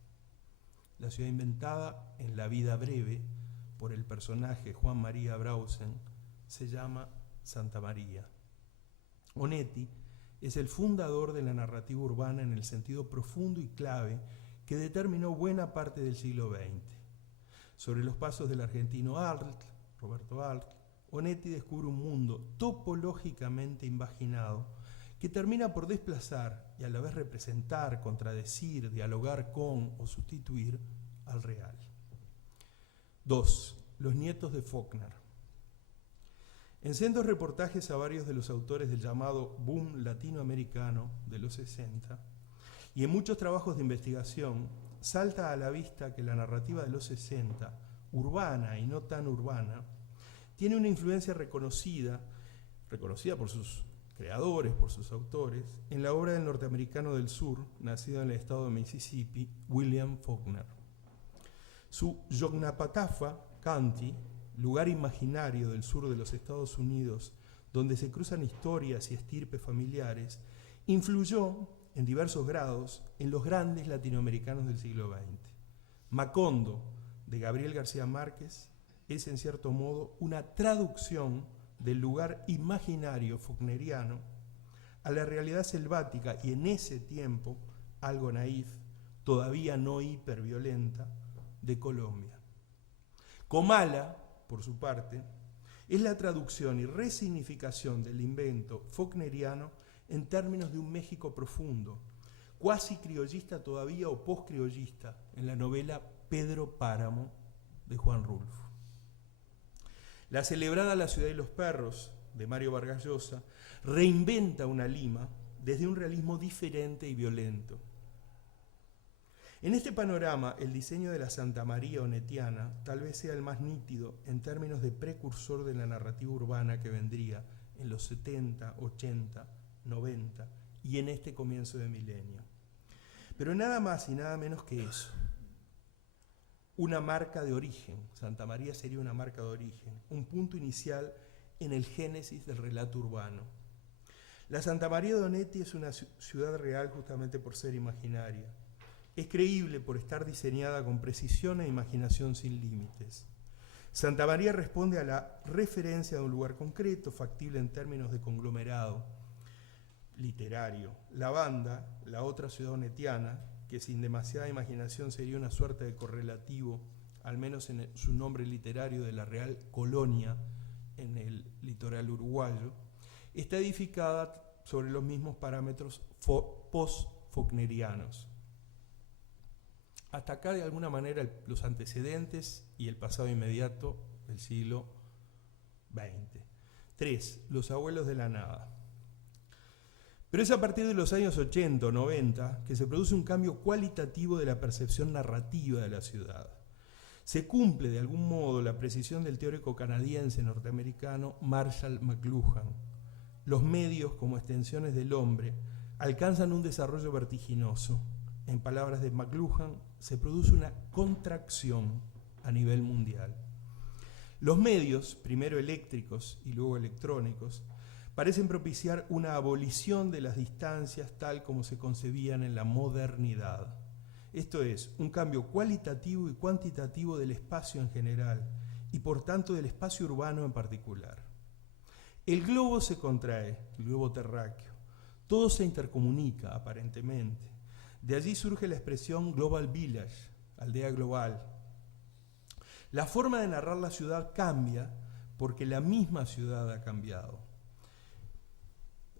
La ciudad inventada en La vida breve por el personaje Juan María Brausen se llama Santa María. Onetti es el fundador de la narrativa urbana en el sentido profundo y clave que determinó buena parte del siglo XX. Sobre los pasos del argentino Roberto Arlt, Onetti descubre un mundo topológicamente invaginado que termina por desplazar y a la vez representar, contradecir, dialogar con o sustituir al real. 2. Los nietos de Faulkner. En sendos reportajes a varios de los autores del llamado boom latinoamericano de los 60 y en muchos trabajos de investigación, salta a la vista que la narrativa de los 60, urbana y no tan urbana, tiene una influencia reconocida por sus creadores, por sus autores, en la obra del norteamericano del sur, nacido en el estado de Mississippi, William Faulkner. Su Yoknapatawpha County, lugar imaginario del sur de los Estados Unidos, donde se cruzan historias y estirpes familiares, influyó en diversos grados en los grandes latinoamericanos del siglo XX. Macondo, de Gabriel García Márquez, es en cierto modo una traducción del lugar imaginario faulkneriano a la realidad selvática y en ese tiempo algo naif, todavía no hiperviolenta, de Colombia. Comala, por su parte, es la traducción y resignificación del invento faulkneriano en términos de un México profundo, cuasi criollista todavía o post-criollista, en la novela Pedro Páramo de Juan Rulfo. La celebrada La ciudad y los perros, de Mario Vargas Llosa, reinventa una Lima desde un realismo diferente y violento. En este panorama, el diseño de la Santa María onetiana tal vez sea el más nítido en términos de precursor de la narrativa urbana que vendría en los 70, 80, 90 y en este comienzo de milenio. Pero nada más y nada menos que eso. Una marca de origen. Santa María sería una marca de origen, un punto inicial en el génesis del relato urbano. La Santa María de Onetti es una ciudad real justamente por ser imaginaria. Es creíble por estar diseñada con precisión e imaginación sin límites. Santa María responde a la referencia de un lugar concreto, factible en términos de conglomerado literario. La Banda, la otra ciudad onetiana, que sin demasiada imaginación sería una suerte de correlativo, al menos en su nombre literario, de la Real Colonia en el litoral uruguayo, está edificada sobre los mismos parámetros post-faulknerianos. Hasta acá, de alguna manera, los antecedentes y el pasado inmediato del siglo XX. 3. Los abuelos de la nada. Pero es a partir de los años 80 o 90 que se produce un cambio cualitativo de la percepción narrativa de la ciudad. Se cumple de algún modo la precisión del teórico canadiense norteamericano Marshall McLuhan. Los medios, como extensiones del hombre, alcanzan un desarrollo vertiginoso. En palabras de McLuhan, se produce una contracción a nivel mundial. Los medios, primero eléctricos y luego electrónicos, parecen propiciar una abolición de las distancias tal como se concebían en la modernidad. Esto es, un cambio cualitativo y cuantitativo del espacio en general y por tanto del espacio urbano en particular. El globo se contrae, el globo terráqueo. Todo se intercomunica, aparentemente. De allí surge la expresión Global Village, aldea global. La forma de narrar la ciudad cambia porque la misma ciudad ha cambiado.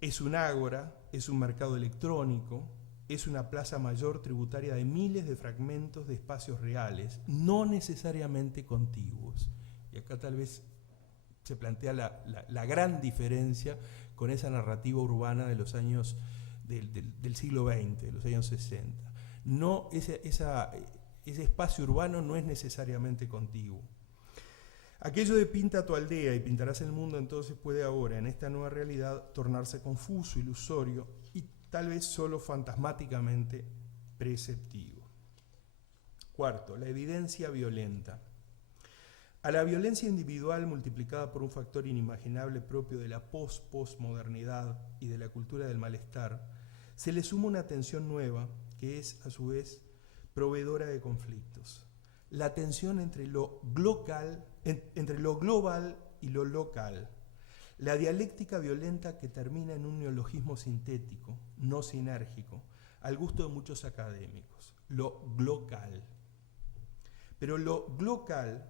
Es un ágora, es un mercado electrónico, es una plaza mayor tributaria de miles de fragmentos de espacios reales, no necesariamente contiguos. Y acá tal vez se plantea la gran diferencia con esa narrativa urbana de los años del siglo XX, de los años 60. No, ese espacio urbano no es necesariamente contiguo. Aquello de pinta tu aldea y pintarás el mundo, entonces puede ahora, en esta nueva realidad, tornarse confuso, ilusorio y tal vez solo fantasmáticamente preceptivo. Cuarto, la evidencia violenta. A la violencia individual multiplicada por un factor inimaginable propio de la postmodernidad y de la cultura del malestar, se le suma una tensión nueva que es, a su vez, proveedora de conflictos. La tensión entre lo global y lo local. La dialéctica violenta que termina en un neologismo sintético, no sinérgico, al gusto de muchos académicos. Lo glocal. Pero lo glocal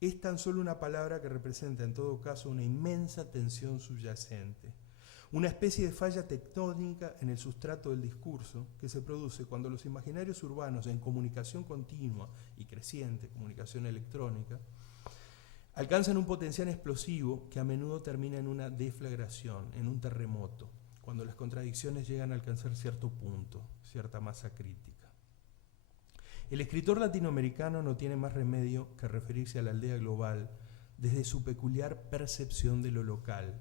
es tan solo una palabra que representa en todo caso una inmensa tensión subyacente, una especie de falla tectónica en el sustrato del discurso que se produce cuando los imaginarios urbanos en comunicación continua y creciente, comunicación electrónica, alcanzan un potencial explosivo que a menudo termina en una deflagración, en un terremoto, cuando las contradicciones llegan a alcanzar cierto punto, cierta masa crítica. El escritor latinoamericano no tiene más remedio que referirse a la aldea global desde su peculiar percepción de lo local,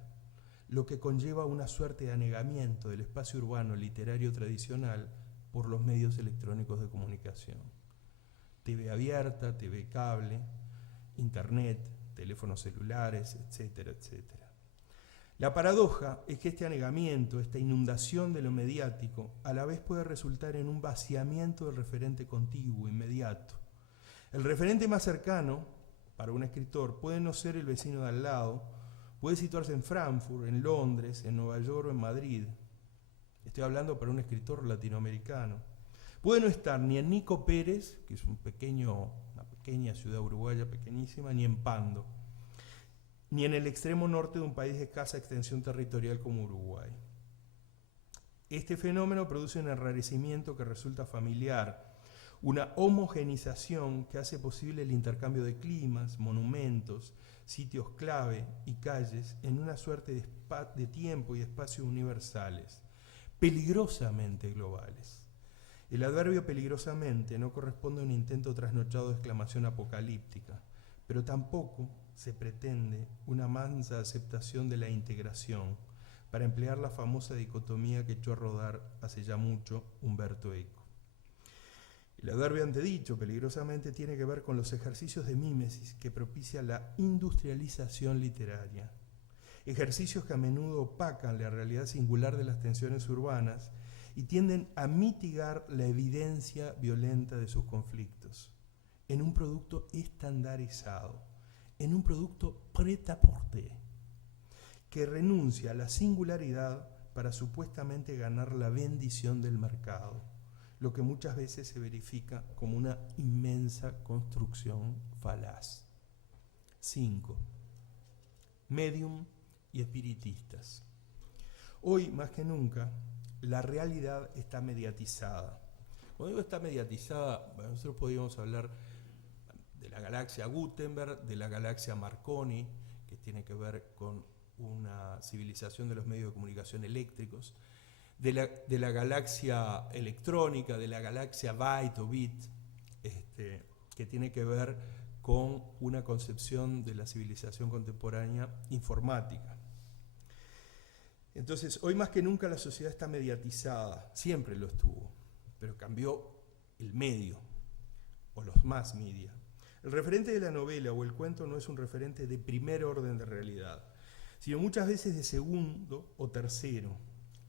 lo que conlleva una suerte de anegamiento del espacio urbano literario tradicional por los medios electrónicos de comunicación. TV abierta, TV cable, internet, teléfonos celulares, etcétera, etcétera. La paradoja es que este anegamiento, esta inundación de lo mediático, a la vez puede resultar en un vaciamiento del referente contiguo, inmediato. El referente más cercano, para un escritor, puede no ser el vecino de al lado, puede situarse en Frankfurt, en Londres, en Nueva York o en Madrid. Estoy hablando para un escritor latinoamericano. Puede no estar ni en Nico Pérez, que es una pequeña ciudad uruguaya pequeñísima, ni en Pando, ni en el extremo norte de un país de escasa extensión territorial como Uruguay. Este fenómeno produce un enrarecimiento que resulta familiar, una homogenización que hace posible el intercambio de climas, monumentos, sitios clave y calles en una suerte de tiempo y espacio universales, peligrosamente globales. El adverbio peligrosamente no corresponde a un intento trasnochado de exclamación apocalíptica, pero tampoco se pretende una mansa aceptación de la integración, para emplear la famosa dicotomía que echó a rodar hace ya mucho Humberto Eco. El adverbio antedicho, peligrosamente, tiene que ver con los ejercicios de mímesis que propicia la industrialización literaria, ejercicios que a menudo opacan la realidad singular de las tensiones urbanas y tienden a mitigar la evidencia violenta de sus conflictos en un producto estandarizado, en un producto prêt-à-porter, que renuncia a la singularidad para supuestamente ganar la bendición del mercado, lo que muchas veces se verifica como una inmensa construcción falaz. 5. Medium y espiritistas. Hoy, más que nunca, la realidad está mediatizada. Cuando digo está mediatizada, bueno, nosotros podríamos hablar de la galaxia Gutenberg, de la galaxia Marconi, que tiene que ver con una civilización de los medios de comunicación eléctricos, de la galaxia electrónica, de la galaxia byte o bit, que tiene que ver con una concepción de la civilización contemporánea informática. Entonces, hoy más que nunca la sociedad está mediatizada, siempre lo estuvo, pero cambió el medio, o los mass media. El referente de la novela o el cuento no es un referente de primer orden de realidad, sino muchas veces de segundo o tercero.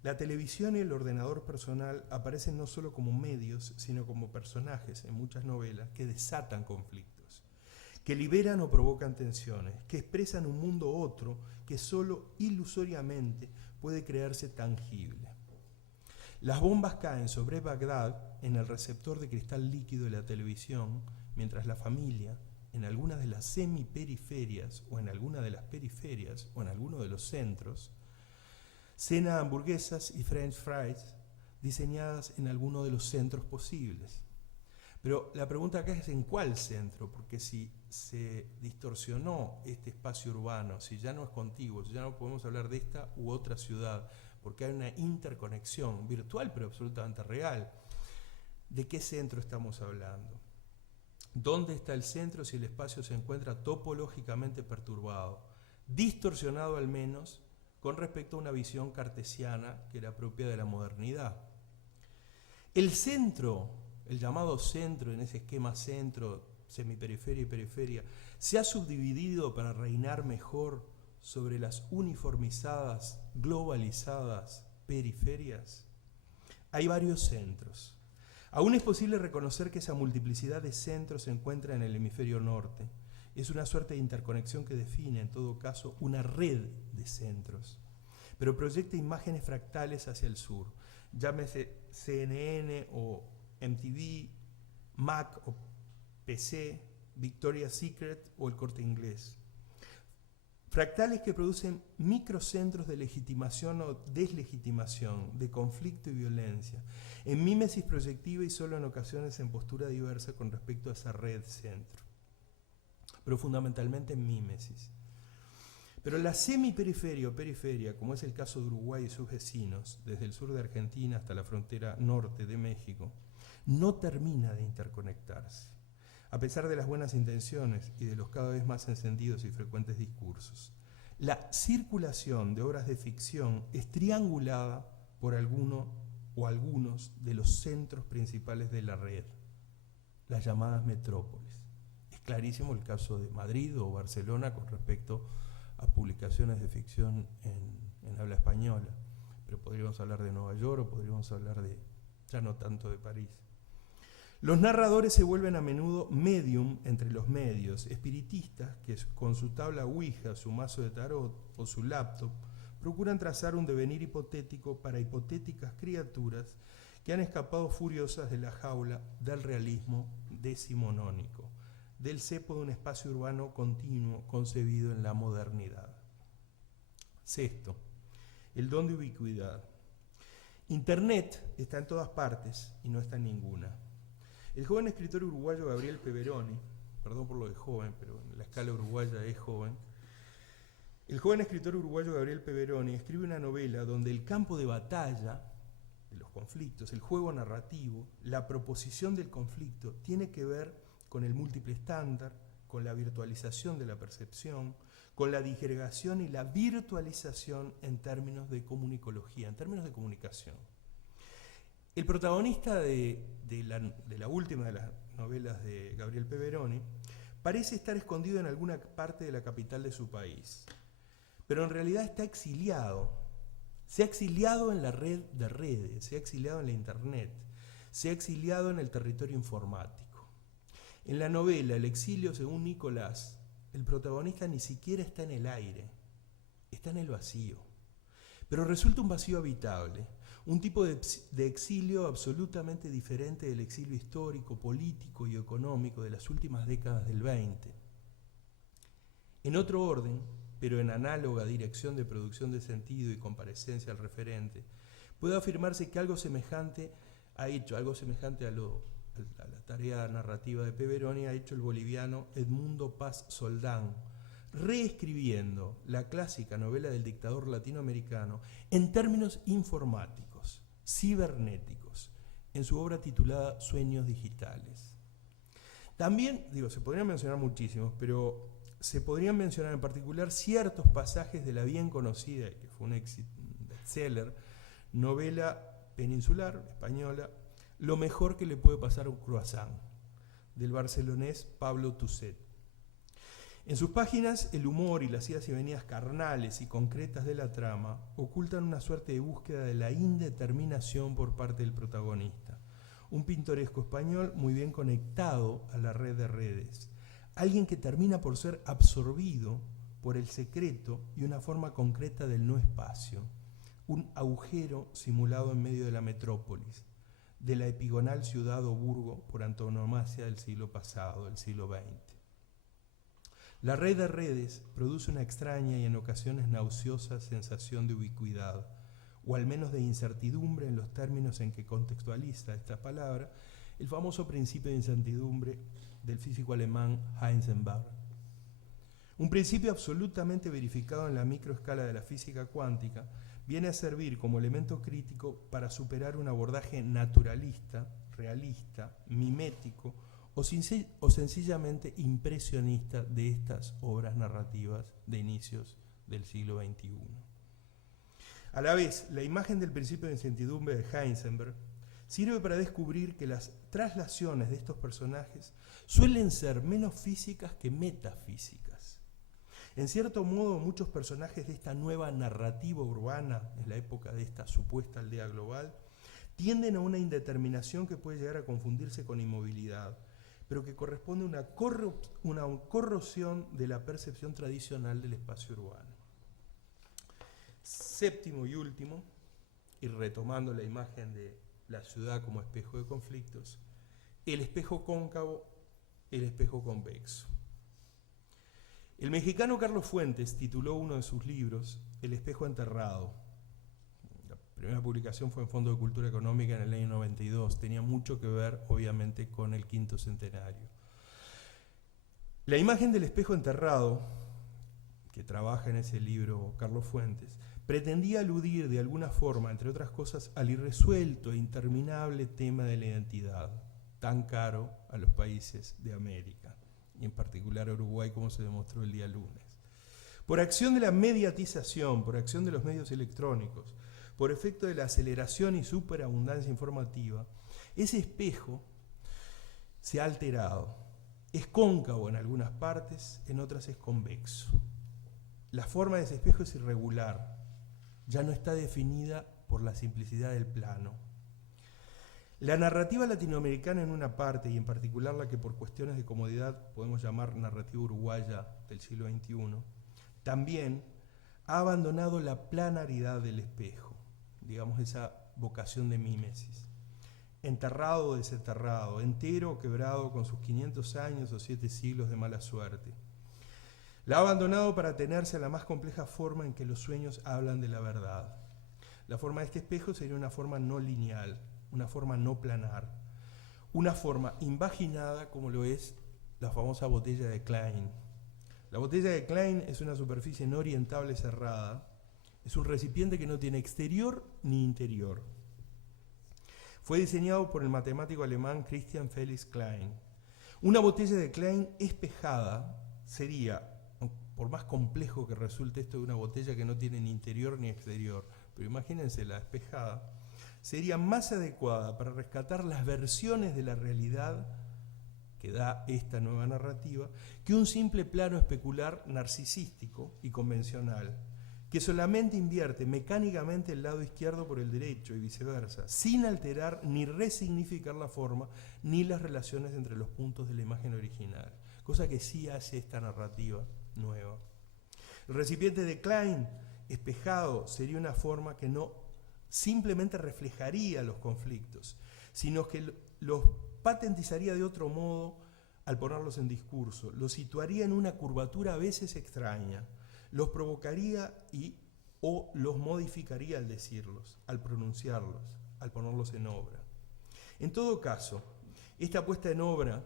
La televisión y el ordenador personal aparecen no solo como medios, sino como personajes en muchas novelas que desatan conflictos, que liberan o provocan tensiones, que expresan un mundo otro que solo ilusoriamente puede crearse tangible. Las bombas caen sobre Bagdad en el receptor de cristal líquido de la televisión, mientras la familia, en algunas de las semiperiferias o en alguna de las periferias o en alguno de los centros, cena hamburguesas y french fries diseñadas en alguno de los centros posibles. Pero la pregunta acá es en cuál centro, porque si se distorsionó este espacio urbano, si ya no es contiguo, si ya no podemos hablar de esta u otra ciudad, porque hay una interconexión virtual pero absolutamente real, ¿de qué centro estamos hablando? ¿Dónde está el centro si el espacio se encuentra topológicamente perturbado, distorsionado al menos, con respecto a una visión cartesiana que era propia de la modernidad? El centro, el llamado centro, en ese esquema centro, semiperiferia y periferia, se ha subdividido para reinar mejor sobre las uniformizadas, globalizadas periferias. Hay varios centros. Aún es posible reconocer que esa multiplicidad de centros se encuentra en el hemisferio norte. Es una suerte de interconexión que define, en todo caso, una red de centros, pero proyecta imágenes fractales hacia el sur. Llámese CNN o MTV, Mac o PC, Victoria's Secret o el Corte Inglés. Fractales que producen microcentros de legitimación o deslegitimación, de conflicto y violencia, en mímesis proyectiva y solo en ocasiones en postura diversa con respecto a esa red centro, pero fundamentalmente en mímesis. Pero la semiperiferia o periferia, como es el caso de Uruguay y sus vecinos, desde el sur de Argentina hasta la frontera norte de México, no termina de interconectarse, a pesar de las buenas intenciones y de los cada vez más encendidos y frecuentes discursos. La circulación de obras de ficción es triangulada por alguno o algunos de los centros principales de la red, las llamadas metrópolis. Es clarísimo el caso de Madrid o Barcelona con respecto a publicaciones de ficción en habla española, pero podríamos hablar de Nueva York o podríamos hablar de, ya no tanto de París. Los narradores se vuelven a menudo medium entre los medios, espiritistas que con su tabla Ouija, su mazo de tarot o su laptop procuran trazar un devenir hipotético para hipotéticas criaturas que han escapado furiosas de la jaula del realismo decimonónico, del cepo de un espacio urbano continuo concebido en la modernidad. Sexto, el don de ubicuidad. Internet está en todas partes y no está en ninguna. El joven escritor uruguayo Gabriel Peveroni, perdón por lo de joven, pero en la escala uruguaya es joven, el joven escritor uruguayo Gabriel Peveroni escribe una novela donde el campo de batalla de los conflictos, el juego narrativo, la proposición del conflicto, tiene que ver con el múltiple estándar, con la virtualización de la percepción, con la disgregación y la virtualización en términos de comunicología, en términos de comunicación. El protagonista de la última de las novelas de Gabriel Peveroni parece estar escondido en alguna parte de la capital de su país, pero en realidad está exiliado. Se ha exiliado en la red de redes, se ha exiliado en la internet, se ha exiliado en el territorio informático. En la novela El exilio, según Nicolás, el protagonista ni siquiera está en el aire, está en el vacío. Pero resulta un vacío habitable, un tipo de exilio absolutamente diferente del exilio histórico, político y económico de las últimas décadas del 20. En otro orden, pero en análoga dirección de producción de sentido y comparecencia al referente, puede afirmarse que algo semejante a la tarea narrativa de Peveroni ha hecho el boliviano Edmundo Paz Soldán, reescribiendo la clásica novela del dictador latinoamericano en términos informáticos, cibernéticos, en su obra titulada Sueños Digitales. También, se podrían mencionar muchísimos, pero se podrían mencionar en particular ciertos pasajes de la bien conocida, que fue un bestseller, novela peninsular, española, Lo mejor que le puede pasar a un croissant, del barcelonés Pablo Tusset. En sus páginas, el humor y las idas y venidas carnales y concretas de la trama ocultan una suerte de búsqueda de la indeterminación por parte del protagonista. Un pintoresco español muy bien conectado a la red de redes. Alguien que termina por ser absorbido por el secreto y una forma concreta del no espacio. Un agujero simulado en medio de la metrópolis, de la epigonal ciudad o burgo por antonomasia del siglo pasado, del siglo XX. La red de redes produce una extraña y en ocasiones nauseosa sensación de ubicuidad, o al menos de incertidumbre en los términos en que contextualiza esta palabra el famoso principio de incertidumbre del físico alemán Heisenberg. Un principio absolutamente verificado en la microescala de la física cuántica viene a servir como elemento crítico para superar un abordaje naturalista, realista, mimético o sencillamente impresionista de estas obras narrativas de inicios del siglo XXI. A la vez, la imagen del principio de incertidumbre de Heisenberg sirve para descubrir que las traslaciones de estos personajes suelen ser menos físicas que metafísicas. En cierto modo, muchos personajes de esta nueva narrativa urbana, en la época de esta supuesta aldea global, tienden a una indeterminación que puede llegar a confundirse con inmovilidad, pero que corresponde a una corrosión de la percepción tradicional del espacio urbano. Séptimo y último, y retomando la imagen de la ciudad como espejo de conflictos, el espejo cóncavo, el espejo convexo. El mexicano Carlos Fuentes tituló uno de sus libros El espejo enterrado. La primera publicación fue en Fondo de Cultura Económica en el año 92. Tenía mucho que ver, obviamente, con el quinto centenario. La imagen del espejo enterrado, que trabaja en ese libro Carlos Fuentes, pretendía aludir de alguna forma, entre otras cosas, al irresuelto e interminable tema de la identidad, tan caro a los países de América, y en particular a Uruguay, como se demostró el día lunes. Por acción de la mediatización, por acción de los medios electrónicos, por efecto de la aceleración y superabundancia informativa, ese espejo se ha alterado. Es cóncavo en algunas partes, en otras es convexo. la forma de ese espejo es irregular, ya no está definida por la simplicidad del plano. La narrativa latinoamericana en una parte, y en particular la que por cuestiones de comodidad podemos llamar narrativa uruguaya del siglo XXI, también ha abandonado la planaridad del espejo, digamos esa vocación de mímesis. Enterrado o desenterrado, entero o quebrado con sus 500 años o 7 siglos de mala suerte. La ha abandonado para atenerse a la más compleja forma en que los sueños hablan de la verdad. La forma de este espejo sería una forma no lineal, una forma no planar, una forma invaginada como lo es la famosa botella de Klein. La botella de Klein es una superficie no orientable cerrada, es un recipiente que no tiene exterior ni interior. Fue diseñado por el matemático alemán Christian Felix Klein. Una botella de Klein espejada sería, por más complejo que resulte esto de una botella que no tiene ni interior ni exterior, pero imagínense la espejada, sería más adecuada para rescatar las versiones de la realidad que da esta nueva narrativa que un simple plano especular narcisístico y convencional, que solamente invierte mecánicamente el lado izquierdo por el derecho y viceversa, sin alterar ni resignificar la forma ni las relaciones entre los puntos de la imagen original, cosa que sí hace esta narrativa nueva. El recipiente de Klein espejado sería una forma que no simplemente reflejaría los conflictos, sino que los patentizaría de otro modo al ponerlos en discurso, los situaría en una curvatura a veces extraña, los provocaría o los modificaría al decirlos, al pronunciarlos, al ponerlos en obra. En todo caso, esta puesta en obra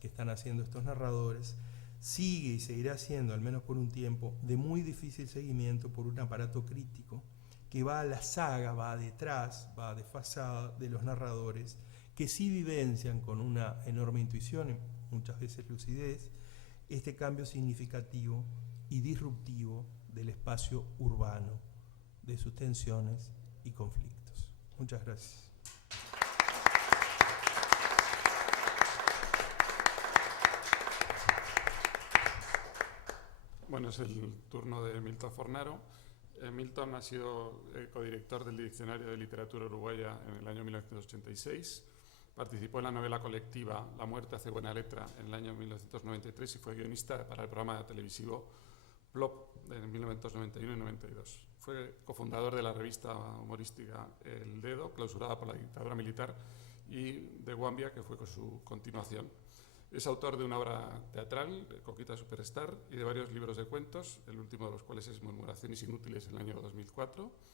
que están haciendo estos narradores sigue y seguirá siendo, al menos por un tiempo, de muy difícil seguimiento por un aparato crítico que va a la saga, va detrás, va desfasada de los narradores que sí vivencian con una enorme intuición y muchas veces lucidez este cambio significativo y disruptivo del espacio urbano, de sus tensiones y conflictos. Muchas gracias. Bueno, es el turno de Milton Fornaro. Milton ha sido codirector del Diccionario de Literatura Uruguaya en el año 1986. Participó en la novela colectiva La muerte hace buena letra en el año 1993 y fue guionista para el programa televisivo Plop en 1991 y 92. Fue cofundador de la revista humorística El Dedo, clausurada por la dictadura militar, y de Guambia, que fue con su continuación. Es autor de una obra teatral, Coquita Superstar, y de varios libros de cuentos, el último de los cuales es Murmuraciones Inútiles en el año 2004.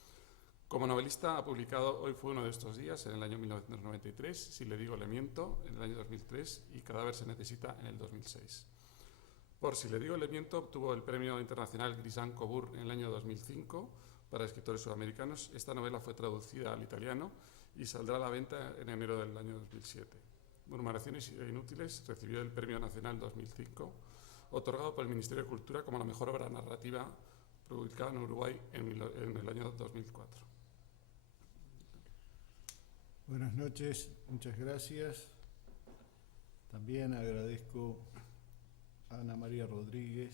Como novelista ha publicado Hoy fue uno de estos días en el año 1993, Si le digo le miento en el año 2003 y Cadáver se necesita en el 2006. Por Si le digo le miento obtuvo el premio internacional Grisan Cobur en el año 2005 para escritores sudamericanos. Esta novela fue traducida al italiano y saldrá a la venta en enero del año 2007. Murmuraciones Inútiles recibió el Premio Nacional 2005, otorgado por el Ministerio de Cultura como la mejor obra narrativa publicada en Uruguay en el año 2004. Buenas noches, muchas gracias. También agradezco a Ana María Rodríguez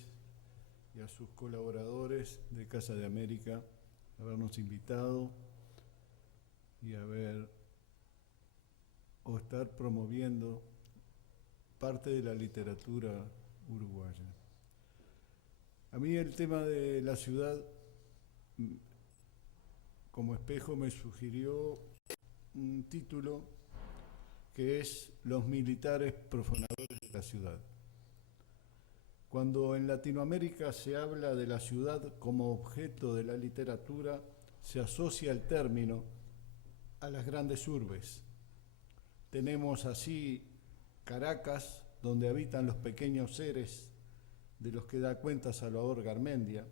y a sus colaboradores de Casa de América habernos invitado y estar promoviendo parte de la literatura uruguaya. A mí el tema de la ciudad como espejo me sugirió un título que es Los militares profanadores de la ciudad. Cuando en Latinoamérica se habla de la ciudad como objeto de la literatura, se asocia el término a las grandes urbes. Tenemos así Caracas, donde habitan los pequeños seres de los que da cuenta Salvador Garmendia,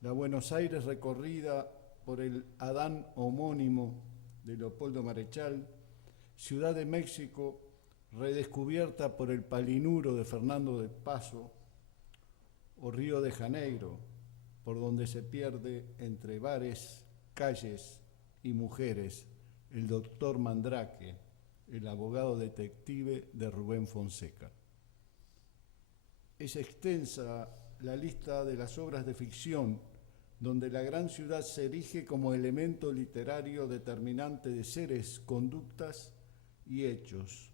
la Buenos Aires recorrida por el Adán homónimo de Leopoldo Marechal, Ciudad de México redescubierta por el Palinuro de Fernando de Paso, o Río de Janeiro, por donde se pierde entre bares, calles y mujeres el doctor Mandrake, el abogado detective de Rubén Fonseca. Es extensa la lista de las obras de ficción donde la gran ciudad se erige como elemento literario determinante de seres, conductas y hechos.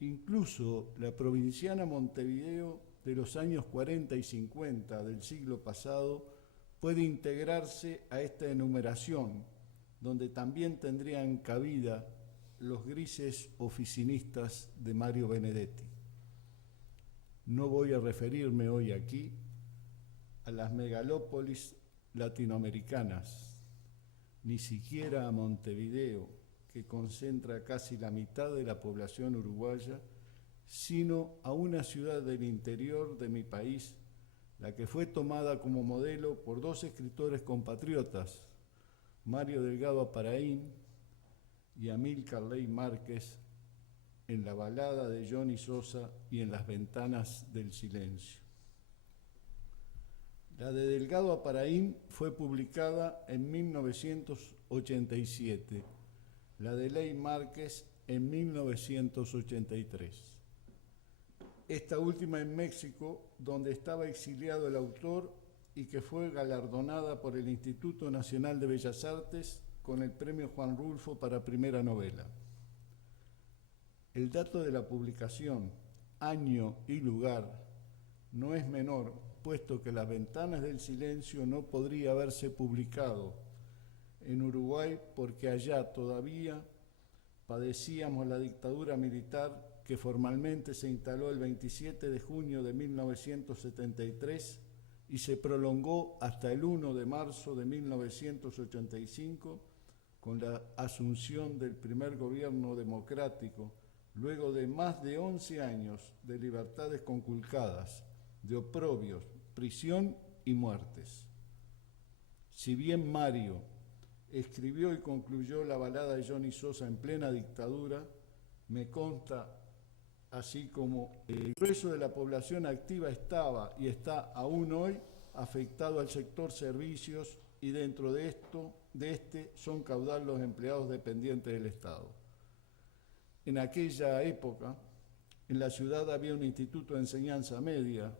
Incluso la provinciana Montevideo de los años 40 y 50 del siglo pasado puede integrarse a esta enumeración, donde también tendrían cabida los grises oficinistas de Mario Benedetti. No voy a referirme hoy aquí a las megalópolis latinoamericanas, ni siquiera a Montevideo, que concentra casi la mitad de la población uruguaya, sino a una ciudad del interior de mi país, la que fue tomada como modelo por dos escritores compatriotas, Mario Delgado Aparaín y Amílcar Ley Márquez, en La balada de Johnny Sosa y en Las ventanas del silencio. La de Delgado Aparaín fue publicada en 1987, la de Ley Márquez en 1983. Esta última en México, donde estaba exiliado el autor y que fue galardonada por el Instituto Nacional de Bellas Artes con el Premio Juan Rulfo para primera novela. El dato de la publicación, año y lugar, no es menor, puesto que Las ventanas del silencio no podría haberse publicado en Uruguay porque allá todavía padecíamos la dictadura militar que formalmente se instaló el 27 de junio de 1973 y se prolongó hasta el 1 de marzo de 1985 con la asunción del primer gobierno democrático, luego de más de 11 años de libertades conculcadas, de oprobios, prisión y muertes. Si bien Mario escribió y concluyó La balada de Johnny Sosa en plena dictadura, me consta, así como el grueso de la población activa estaba y está aún hoy afectado al sector servicios y dentro de este son caudal los empleados dependientes del Estado. En aquella época, en la ciudad había un instituto de enseñanza media,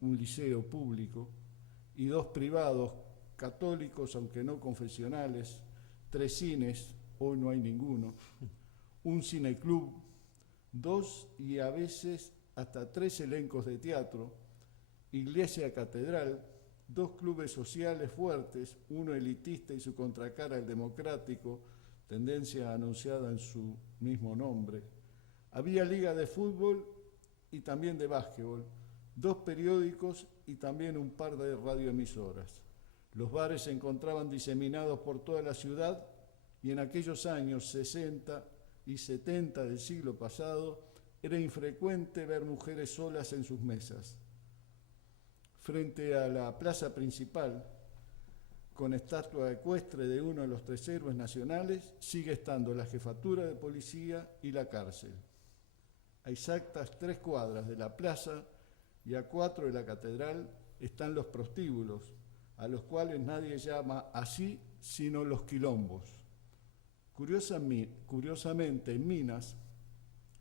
un liceo público y dos privados, católicos aunque no confesionales, 3 cines, hoy no hay ninguno, un cineclub, 2 y a veces hasta 3 elencos de teatro, iglesia catedral, 2 clubes sociales fuertes, uno elitista y su contracara el democrático, tendencia anunciada en su mismo nombre. Había liga de fútbol y también de básquetbol, 2 periódicos y también un par de radioemisoras. Los bares se encontraban diseminados por toda la ciudad y en aquellos años 60 y 70 del siglo pasado era infrecuente ver mujeres solas en sus mesas. Frente a la plaza principal, con estatua ecuestre de uno de los 3 héroes nacionales, sigue estando la jefatura de policía y la cárcel. A exactas 3 cuadras de la plaza y a 4 de la catedral están los prostíbulos, a los cuales nadie llama así sino los quilombos. Curiosamente, en Minas,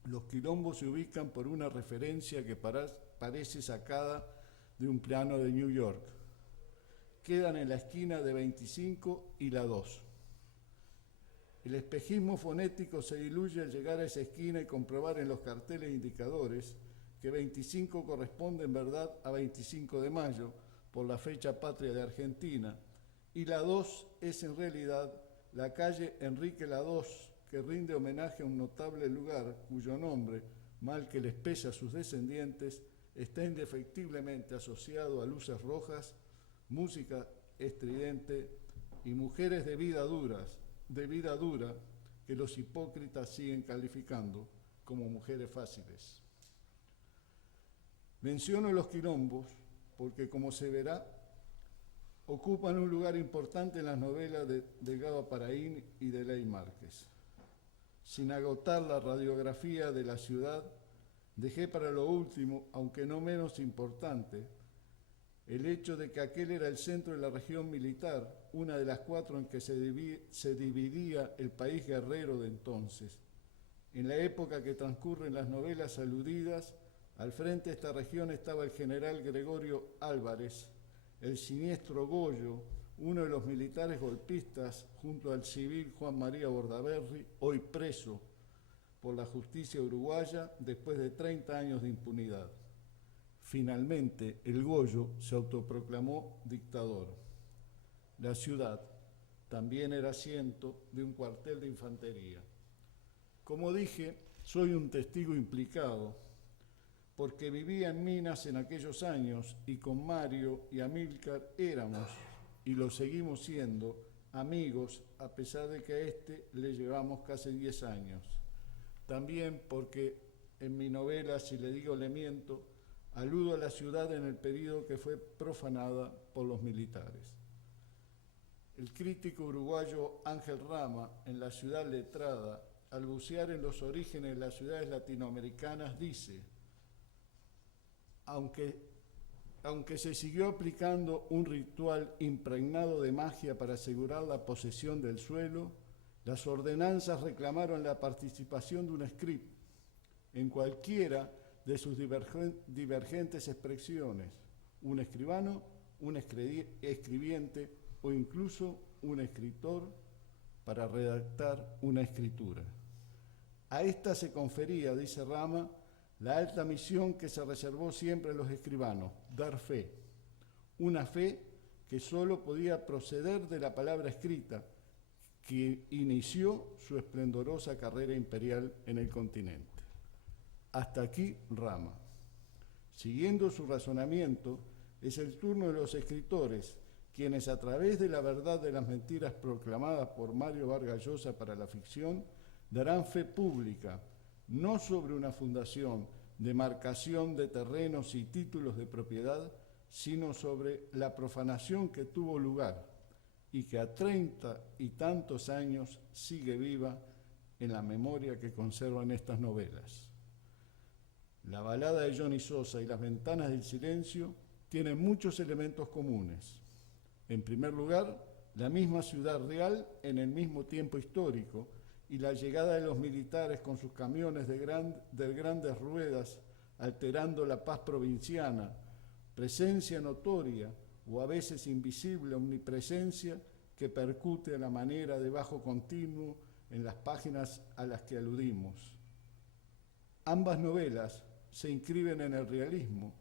los quilombos se ubican por una referencia que parece sacada de un plano de New York. Quedan en la esquina de 25 y la 2. El espejismo fonético se diluye al llegar a esa esquina y comprobar en los carteles indicadores que 25 corresponde en verdad a 25 de mayo, por la fecha patria de Argentina, y la 2 es en realidad la calle Enrique la 2, que rinde homenaje a un notable lugar cuyo nombre, mal que les pese a sus descendientes, está indefectiblemente asociado a luces rojas, música estridente y mujeres de vida dura, que los hipócritas siguen calificando como mujeres fáciles. Menciono los quilombos porque, como se verá, ocupan un lugar importante en las novelas de Delgado Aparaín y de Ley Márquez. Sin agotar la radiografía de la ciudad, dejé para lo último, aunque no menos importante, el hecho de que aquel era el centro de la región militar, una de las 4 en que se dividía el país guerrero de entonces. En la época que transcurren las novelas aludidas, Al frente de esta región estaba el general Gregorio Álvarez, el siniestro Goyo, uno de los militares golpistas, junto al civil Juan María Bordaberry, hoy preso por la justicia uruguaya después de 30 años de impunidad. Finalmente, el Goyo se autoproclamó dictador. La ciudad también era asiento de un cuartel de infantería. Como dije, soy un testigo implicado, porque vivía en Minas en aquellos años y con Mario y Amílcar éramos, y lo seguimos siendo, amigos, a pesar de que a este le llevamos casi 10 años. También porque en mi novela, Si le digo le miento, aludo a la ciudad en el periodo que fue profanada por los militares. El crítico uruguayo Ángel Rama, en La ciudad letrada, al bucear en los orígenes de las ciudades latinoamericanas, dice: aunque se siguió aplicando un ritual impregnado de magia para asegurar la posesión del suelo, las ordenanzas reclamaron la participación de un script en cualquiera de sus divergentes expresiones, un escribano, un escribiente o incluso un escritor para redactar una escritura. A esta se confería, dice Rama, la alta misión que se reservó siempre a los escribanos, dar fe. Una fe que solo podía proceder de la palabra escrita, que inició su esplendorosa carrera imperial en el continente. Hasta aquí Rama. Siguiendo su razonamiento, es el turno de los escritores, quienes a través de la verdad de las mentiras proclamadas por Mario Vargas Llosa para la ficción, darán fe pública, no sobre una fundación de marcación de terrenos y títulos de propiedad, sino sobre la profanación que tuvo lugar y que a 30 y tantos años sigue viva en la memoria que conservan estas novelas. La balada de Johnny Sosa y Las ventanas del silencio tienen muchos elementos comunes. En primer lugar, la misma ciudad real en el mismo tiempo histórico y la llegada de los militares con sus camiones de grandes ruedas alterando la paz provinciana, presencia notoria o a veces invisible omnipresencia que percute a la manera de bajo continuo en las páginas a las que aludimos. Ambas novelas se inscriben en el realismo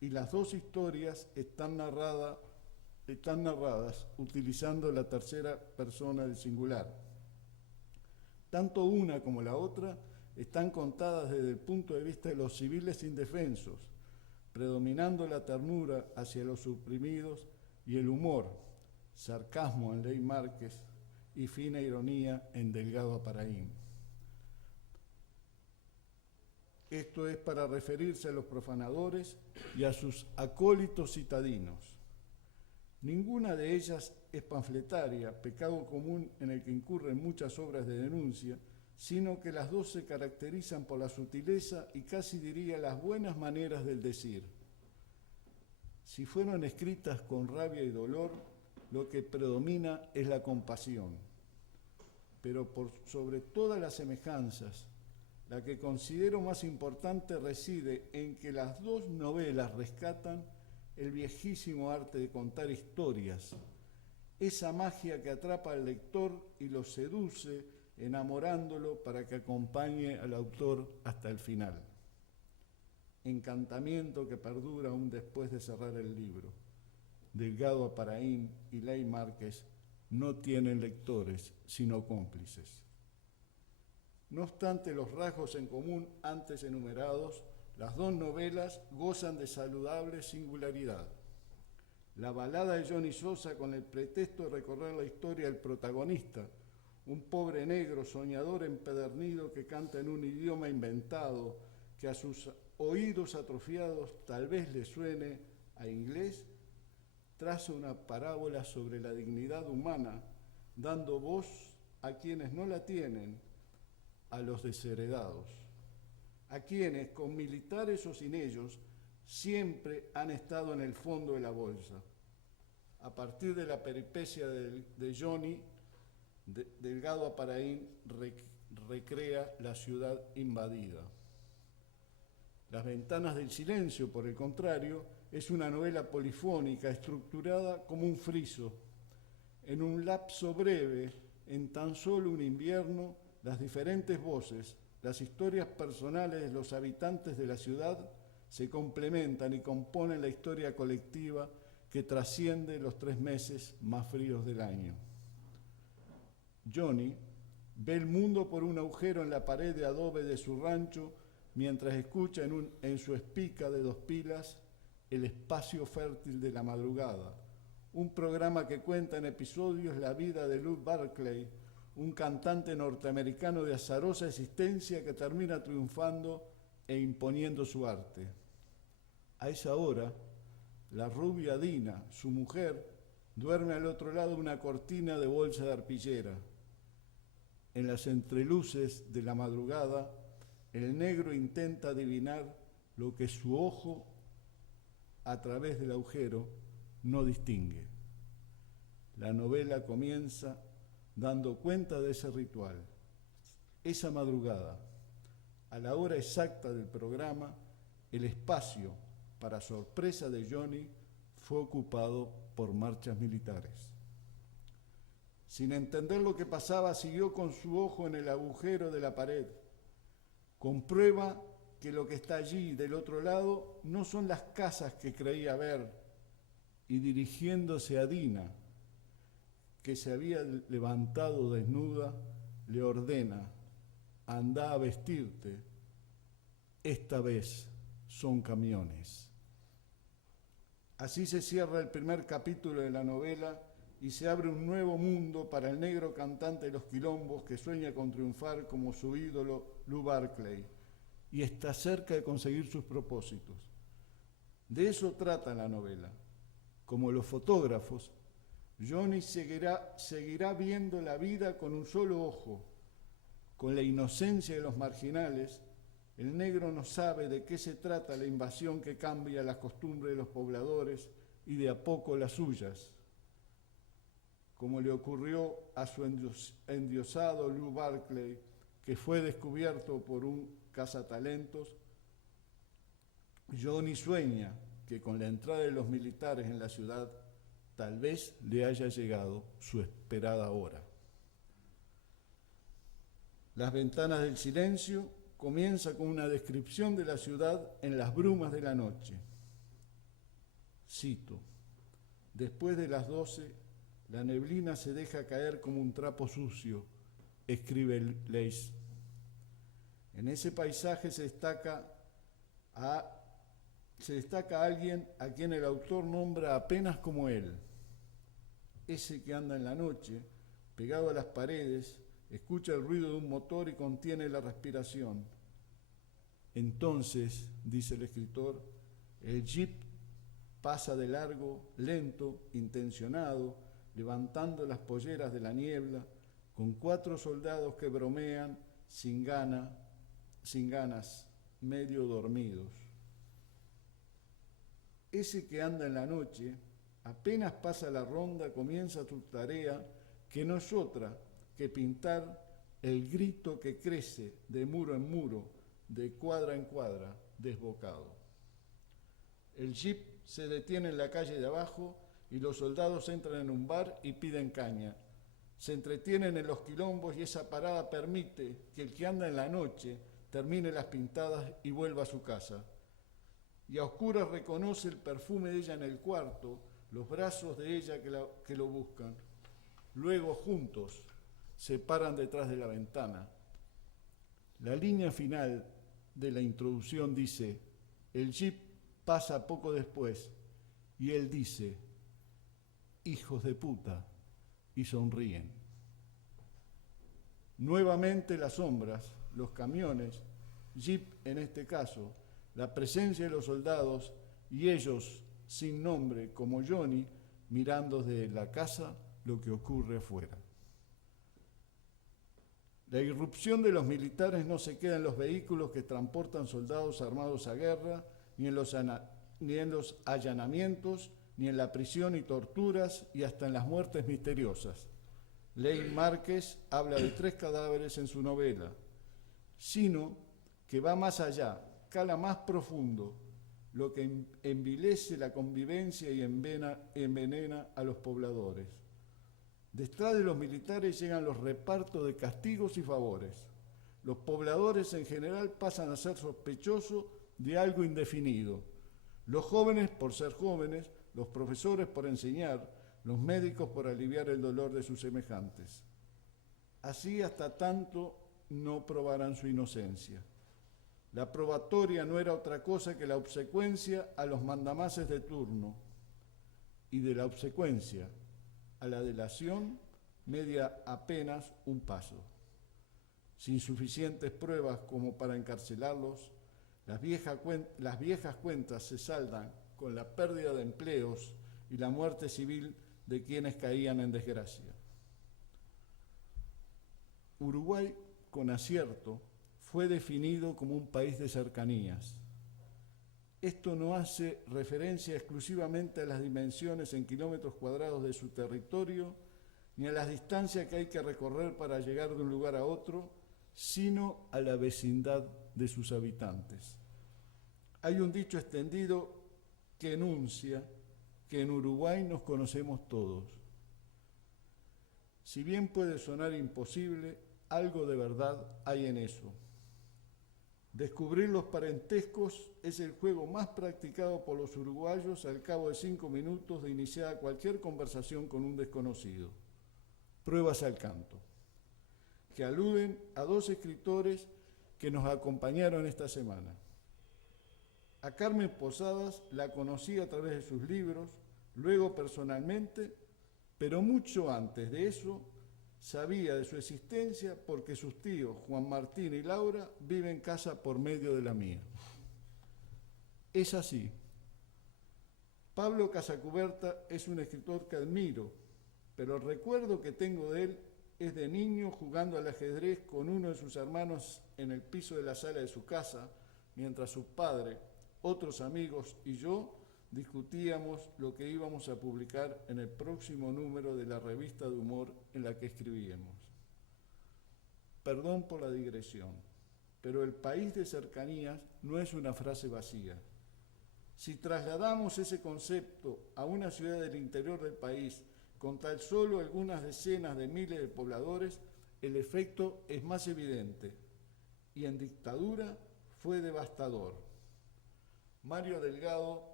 y las dos historias están narradas utilizando la tercera persona del singular. Tanto una como la otra están contadas desde el punto de vista de los civiles indefensos, predominando la ternura hacia los oprimidos y el humor, sarcasmo en Ley Márquez y fina ironía en Delgado Aparaín. Esto es para referirse a los profanadores y a sus acólitos citadinos. Ninguna de ellas es panfletaria, pecado común en el que incurren muchas obras de denuncia, sino que las dos se caracterizan por la sutileza y casi diría las buenas maneras del decir. Si fueron escritas con rabia y dolor, lo que predomina es la compasión. Pero por sobre todas las semejanzas, la que considero más importante reside en que las dos novelas rescatan el viejísimo arte de contar historias, esa magia que atrapa al lector y lo seduce, enamorándolo para que acompañe al autor hasta el final. Encantamiento que perdura aún después de cerrar el libro. Delgado Aparaín y Ley Márquez no tienen lectores, sino cómplices. No obstante los rasgos en común antes enumerados, las dos novelas gozan de saludable singularidad. La balada de Johnny Sosa, con el pretexto de recorrer la historia del protagonista, un pobre negro soñador empedernido que canta en un idioma inventado que a sus oídos atrofiados tal vez le suene a inglés, traza una parábola sobre la dignidad humana, dando voz a quienes no la tienen, a los desheredados, a quienes, con militares o sin ellos, siempre han estado en el fondo de la bolsa. A partir de la peripecia de Johnny, Delgado Aparaín recrea la ciudad invadida. Las ventanas del silencio, por el contrario, es una novela polifónica estructurada como un friso. En un lapso breve, en tan solo un invierno, las diferentes voces, las historias personales de los habitantes de la ciudad se complementan y componen la historia colectiva que trasciende los 3 meses más fríos del año. Johnny ve el mundo por un agujero en la pared de adobe de su rancho mientras escucha en su espica de 2 pilas El espacio fértil de la madrugada, un programa que cuenta en episodios la vida de Lou Barclay, un cantante norteamericano de azarosa existencia que termina triunfando e imponiendo su arte. A esa hora, la rubia Dina, su mujer, duerme al otro lado de una cortina de bolsa de arpillera. En las entreluces de la madrugada, el negro intenta adivinar lo que su ojo, a través del agujero, no distingue. La novela comienza dando cuenta de ese ritual. Esa madrugada, a la hora exacta del programa, el espacio, para sorpresa de Johnny, fue ocupado por marchas militares. Sin entender lo que pasaba, siguió con su ojo en el agujero de la pared. Comprueba que lo que está allí del otro lado no son las casas que creía ver, y dirigiéndose a Dina, que se había levantado desnuda, le ordena: anda a vestirte, esta vez son camiones. Así se cierra el primer capítulo de la novela y se abre un nuevo mundo para el negro cantante de los quilombos que sueña con triunfar como su ídolo Lou Barclay y está cerca de conseguir sus propósitos. De eso trata la novela. Como los fotógrafos, Johnny seguirá viendo la vida con un solo ojo. Con la inocencia de los marginales, el negro no sabe de qué se trata la invasión que cambia las costumbres de los pobladores y de a poco las suyas. Como le ocurrió a su endiosado Lou Barclay, que fue descubierto por un cazatalentos, Johnny sueña que con la entrada de los militares en la ciudad, tal vez le haya llegado su esperada hora. Las ventanas del silencio comienza con una descripción de la ciudad en las brumas de la noche. Cito: después de las 12, la neblina se deja caer como un trapo sucio, escribe Leys. En ese paisaje se destaca a alguien a quien el autor nombra apenas como él, ese que anda en la noche, pegado a las paredes, escucha el ruido de un motor y contiene la respiración. Entonces, dice el escritor, el jeep pasa de largo, lento, intencionado, levantando las polleras de la niebla, con 4 soldados que bromean sin ganas, medio dormidos. Ese que anda en la noche, apenas pasa la ronda, comienza su tarea, que no es otra que pintar el grito que crece de muro en muro, de cuadra en cuadra, desbocado. El jeep se detiene en la calle de abajo y los soldados entran en un bar y piden caña. Se entretienen en los quilombos y esa parada permite que el que anda en la noche termine las pintadas y vuelva a su casa. Y a oscuras reconoce el perfume de ella en el cuarto, los brazos de ella que lo buscan. Luego, juntos, se paran detrás de la ventana. La línea final de la introducción dice: el jeep pasa poco después y él dice: hijos de puta, y sonríen. Nuevamente las sombras, los camiones, jeep en este caso, la presencia de los soldados y ellos sin nombre como Johnny mirando desde la casa lo que ocurre afuera. La irrupción de los militares no se queda en los vehículos que transportan soldados armados a guerra, ni en los allanamientos, ni en la prisión y torturas, y hasta en las muertes misteriosas. Leigh Márquez habla de 3 cadáveres en su novela, sino que va más allá. cala más profundo, lo que envilece la convivencia y envenena a los pobladores. Detrás de los militares llegan los repartos de castigos y favores. Los pobladores en general pasan a ser sospechosos de algo indefinido. Los jóvenes por ser jóvenes, los profesores por enseñar, los médicos por aliviar el dolor de sus semejantes. Así hasta tanto no probarán su inocencia. La probatoria no era otra cosa que la obsecuencia a los mandamases de turno, y de la obsecuencia a la delación media apenas un paso. Sin suficientes pruebas como para encarcelarlos, las viejas cuentas se saldan con la pérdida de empleos y la muerte civil de quienes caían en desgracia. Uruguay, con acierto, fue definido como un país de cercanías. Esto no hace referencia exclusivamente a las dimensiones en kilómetros cuadrados de su territorio, ni a las distancias que hay que recorrer para llegar de un lugar a otro, sino a la vecindad de sus habitantes. Hay un dicho extendido que enuncia que en Uruguay nos conocemos todos. Si bien puede sonar imposible, algo de verdad hay en eso. Descubrir los parentescos es el juego más practicado por los uruguayos al cabo de 5 minutos de iniciada cualquier conversación con un desconocido. Pruebas al canto, que aluden a 2 escritores que nos acompañaron esta semana. A Carmen Posadas la conocí a través de sus libros, luego personalmente, pero mucho antes de eso sabía de su existencia porque sus tíos Juan Martín y Laura viven casa por medio de la mía. Es así. Pablo Casacuberta es un escritor que admiro, pero el recuerdo que tengo de él es de niño jugando al ajedrez con uno de sus hermanos en el piso de la sala de su casa, mientras su padre, otros amigos y yo discutíamos lo que íbamos a publicar en el próximo número de la revista de humor en la que escribíamos. Perdón por la digresión, pero el país de cercanías no es una frase vacía. Si trasladamos ese concepto a una ciudad del interior del país con tan solo algunas decenas de miles de pobladores, el efecto es más evidente y en dictadura fue devastador. Mario Delgado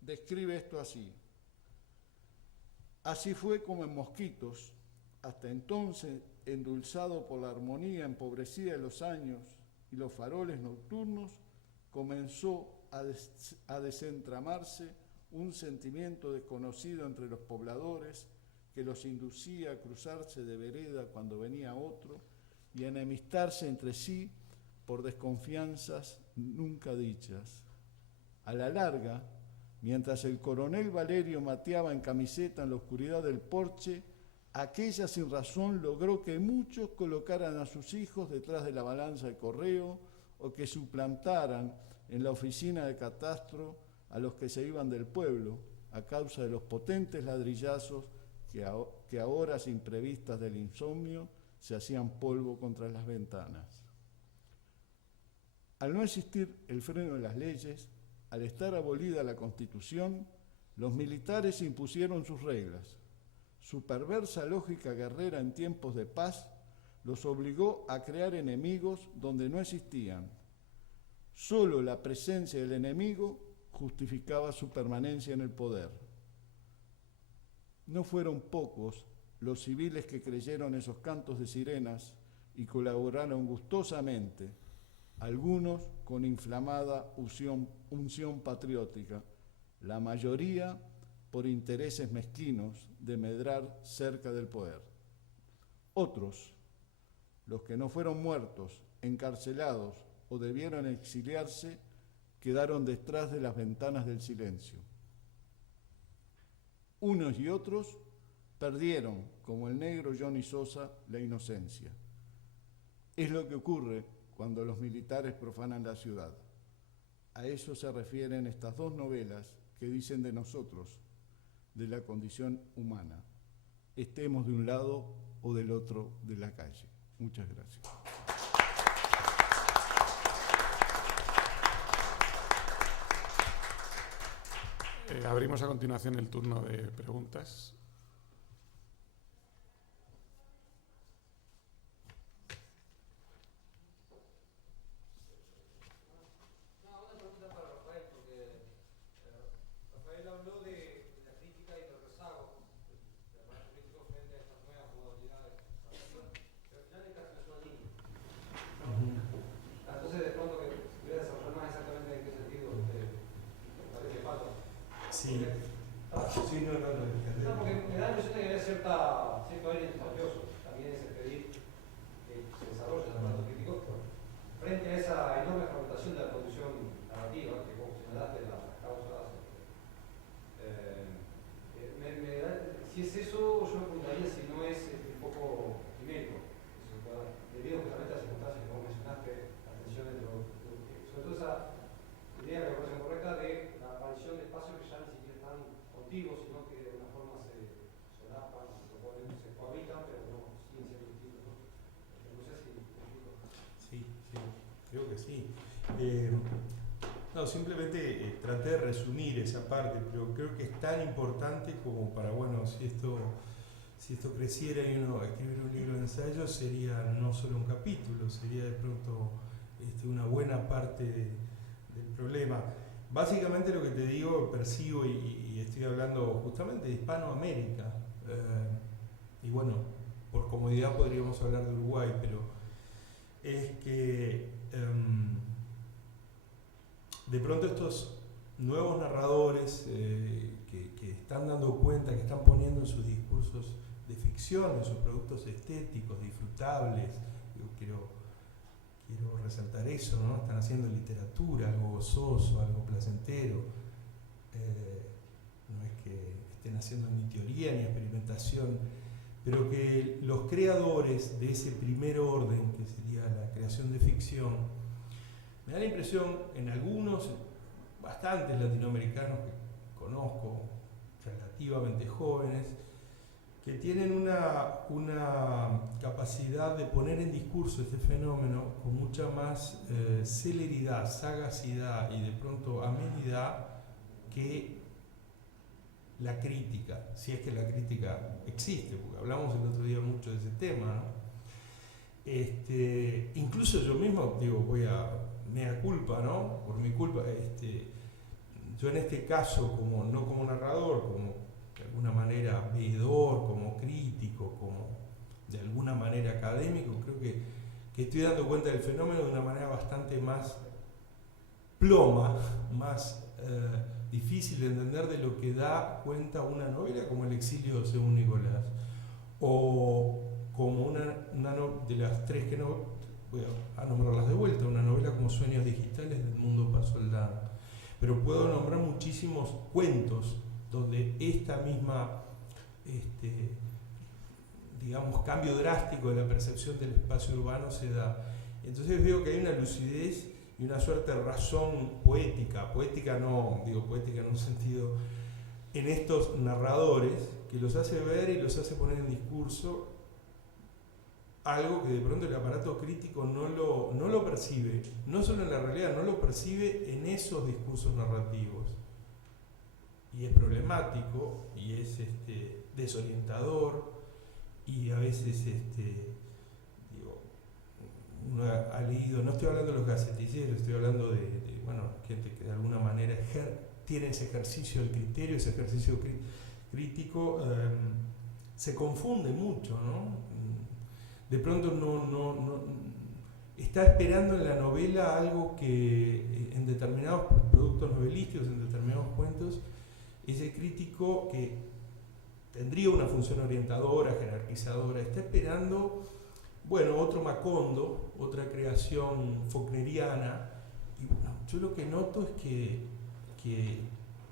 describe esto así. Así fue como en Mosquitos, hasta entonces endulzado por la armonía empobrecida de los años y los faroles nocturnos, comenzó a desentramarse un sentimiento desconocido entre los pobladores que los inducía a cruzarse de vereda cuando venía otro y a enemistarse entre sí por desconfianzas nunca dichas. A la larga, mientras el coronel Valerio mateaba en camiseta en la oscuridad del porche, aquella sin razón logró que muchos colocaran a sus hijos detrás de la balanza de correo o que suplantaran en la oficina de catastro a los que se iban del pueblo a causa de los potentes ladrillazos que a horas imprevistas del insomnio se hacían polvo contra las ventanas. Al no existir el freno de las leyes, al estar abolida la Constitución, los militares impusieron sus reglas. Su perversa lógica guerrera en tiempos de paz los obligó a crear enemigos donde no existían. Solo la presencia del enemigo justificaba su permanencia en el poder. No fueron pocos los civiles que creyeron esos cantos de sirenas y colaboraron gustosamente, algunos con inflamada unción patriótica, la mayoría por intereses mezquinos de medrar cerca del poder. Otros, los que no fueron muertos, encarcelados o debieron exiliarse, quedaron detrás de las ventanas del silencio. Unos y otros perdieron, como el negro Johnny Sosa, la inocencia. Es lo que ocurre cuando los militares profanan la ciudad. A eso se refieren estas 2 novelas que dicen de nosotros, de la condición humana, estemos de un lado o del otro de la calle. Muchas gracias. Abrimos a continuación el turno de preguntas. Sí. Sí, no, porque me da la impresión de que había cierto aire nostalgioso también ese pedir que se desarrolle el aparato crítico frente a esa enorme fragmentación de la producción narrativa que vos señalaste de las causas. Si es eso, yo me preguntaría si no es un poco quimérico, debido justamente a las circunstancias que vos mencionaste, la tensión entre sobre todo esa idea que me parece correcta de la aparición de espacios que ya ni siquiera están contigo, sino que de alguna forma se solapan, se cohabitan, pero no siguen siendo distintos, ¿no? No sé si me explico. Sí, creo que sí. No, simplemente traté de resumir esa parte, pero creo que es tan importante como para, bueno, si esto creciera y uno escribiera un libro de ensayos, sería no solo un capítulo, sería de pronto una buena parte del problema. Básicamente lo que te digo, percibo y estoy hablando justamente de Hispanoamérica, y bueno, por comodidad podríamos hablar de Uruguay, pero es que de pronto estos nuevos narradores que están dando cuenta, que están poniendo en sus discursos de ficción, en sus productos estéticos, disfrutables, quiero resaltar eso, ¿no? Están haciendo literatura, algo gozoso, algo placentero. No es que estén haciendo ni teoría ni experimentación, pero que los creadores de ese primer orden, que sería la creación de ficción, me da la impresión, en algunos, bastantes latinoamericanos que conozco, relativamente jóvenes, que tienen una capacidad de poner en discurso este fenómeno con mucha más celeridad, sagacidad y de pronto amenidad que la crítica, si es que la crítica existe, porque hablamos el otro día mucho de ese tema, ¿no? Incluso yo mismo, digo, mea culpa, ¿no? Por mi culpa, yo en este caso, no como narrador, como de alguna manera veedor, como crítico, como de alguna manera académico, creo que estoy dando cuenta del fenómeno de una manera bastante más ploma, más difícil de entender de lo que da cuenta una novela como El exilio según Nicolás, o como una de las tres que no voy a nombrarlas de vuelta, una novela como Sueños digitales del Mundo Pasoldán, pero puedo nombrar muchísimos cuentos donde esta misma digamos cambio drástico de la percepción del espacio urbano se da. Entonces veo que hay una lucidez y una suerte de razón poética no digo poética en un sentido, en estos narradores que los hace ver y los hace poner en discurso algo que de pronto el aparato crítico no lo percibe, no solo en la realidad, no lo percibe en esos discursos narrativos. Y es problemático, y es desorientador, y a veces uno ha leído, no estoy hablando de los gacetilleros, estoy hablando de gente que de alguna manera tiene ese ejercicio del criterio, ese ejercicio crítico, se confunde mucho, ¿no? De pronto no está esperando en la novela algo que en determinados productos novelísticos, en determinados cuentos, ese crítico que tendría una función orientadora, jerarquizadora, está esperando, otro Macondo, otra creación faulkneriana, y yo lo que noto es que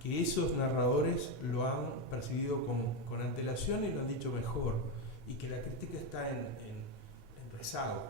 esos narradores lo han percibido con antelación y lo han dicho mejor, y que la crítica está en rezago.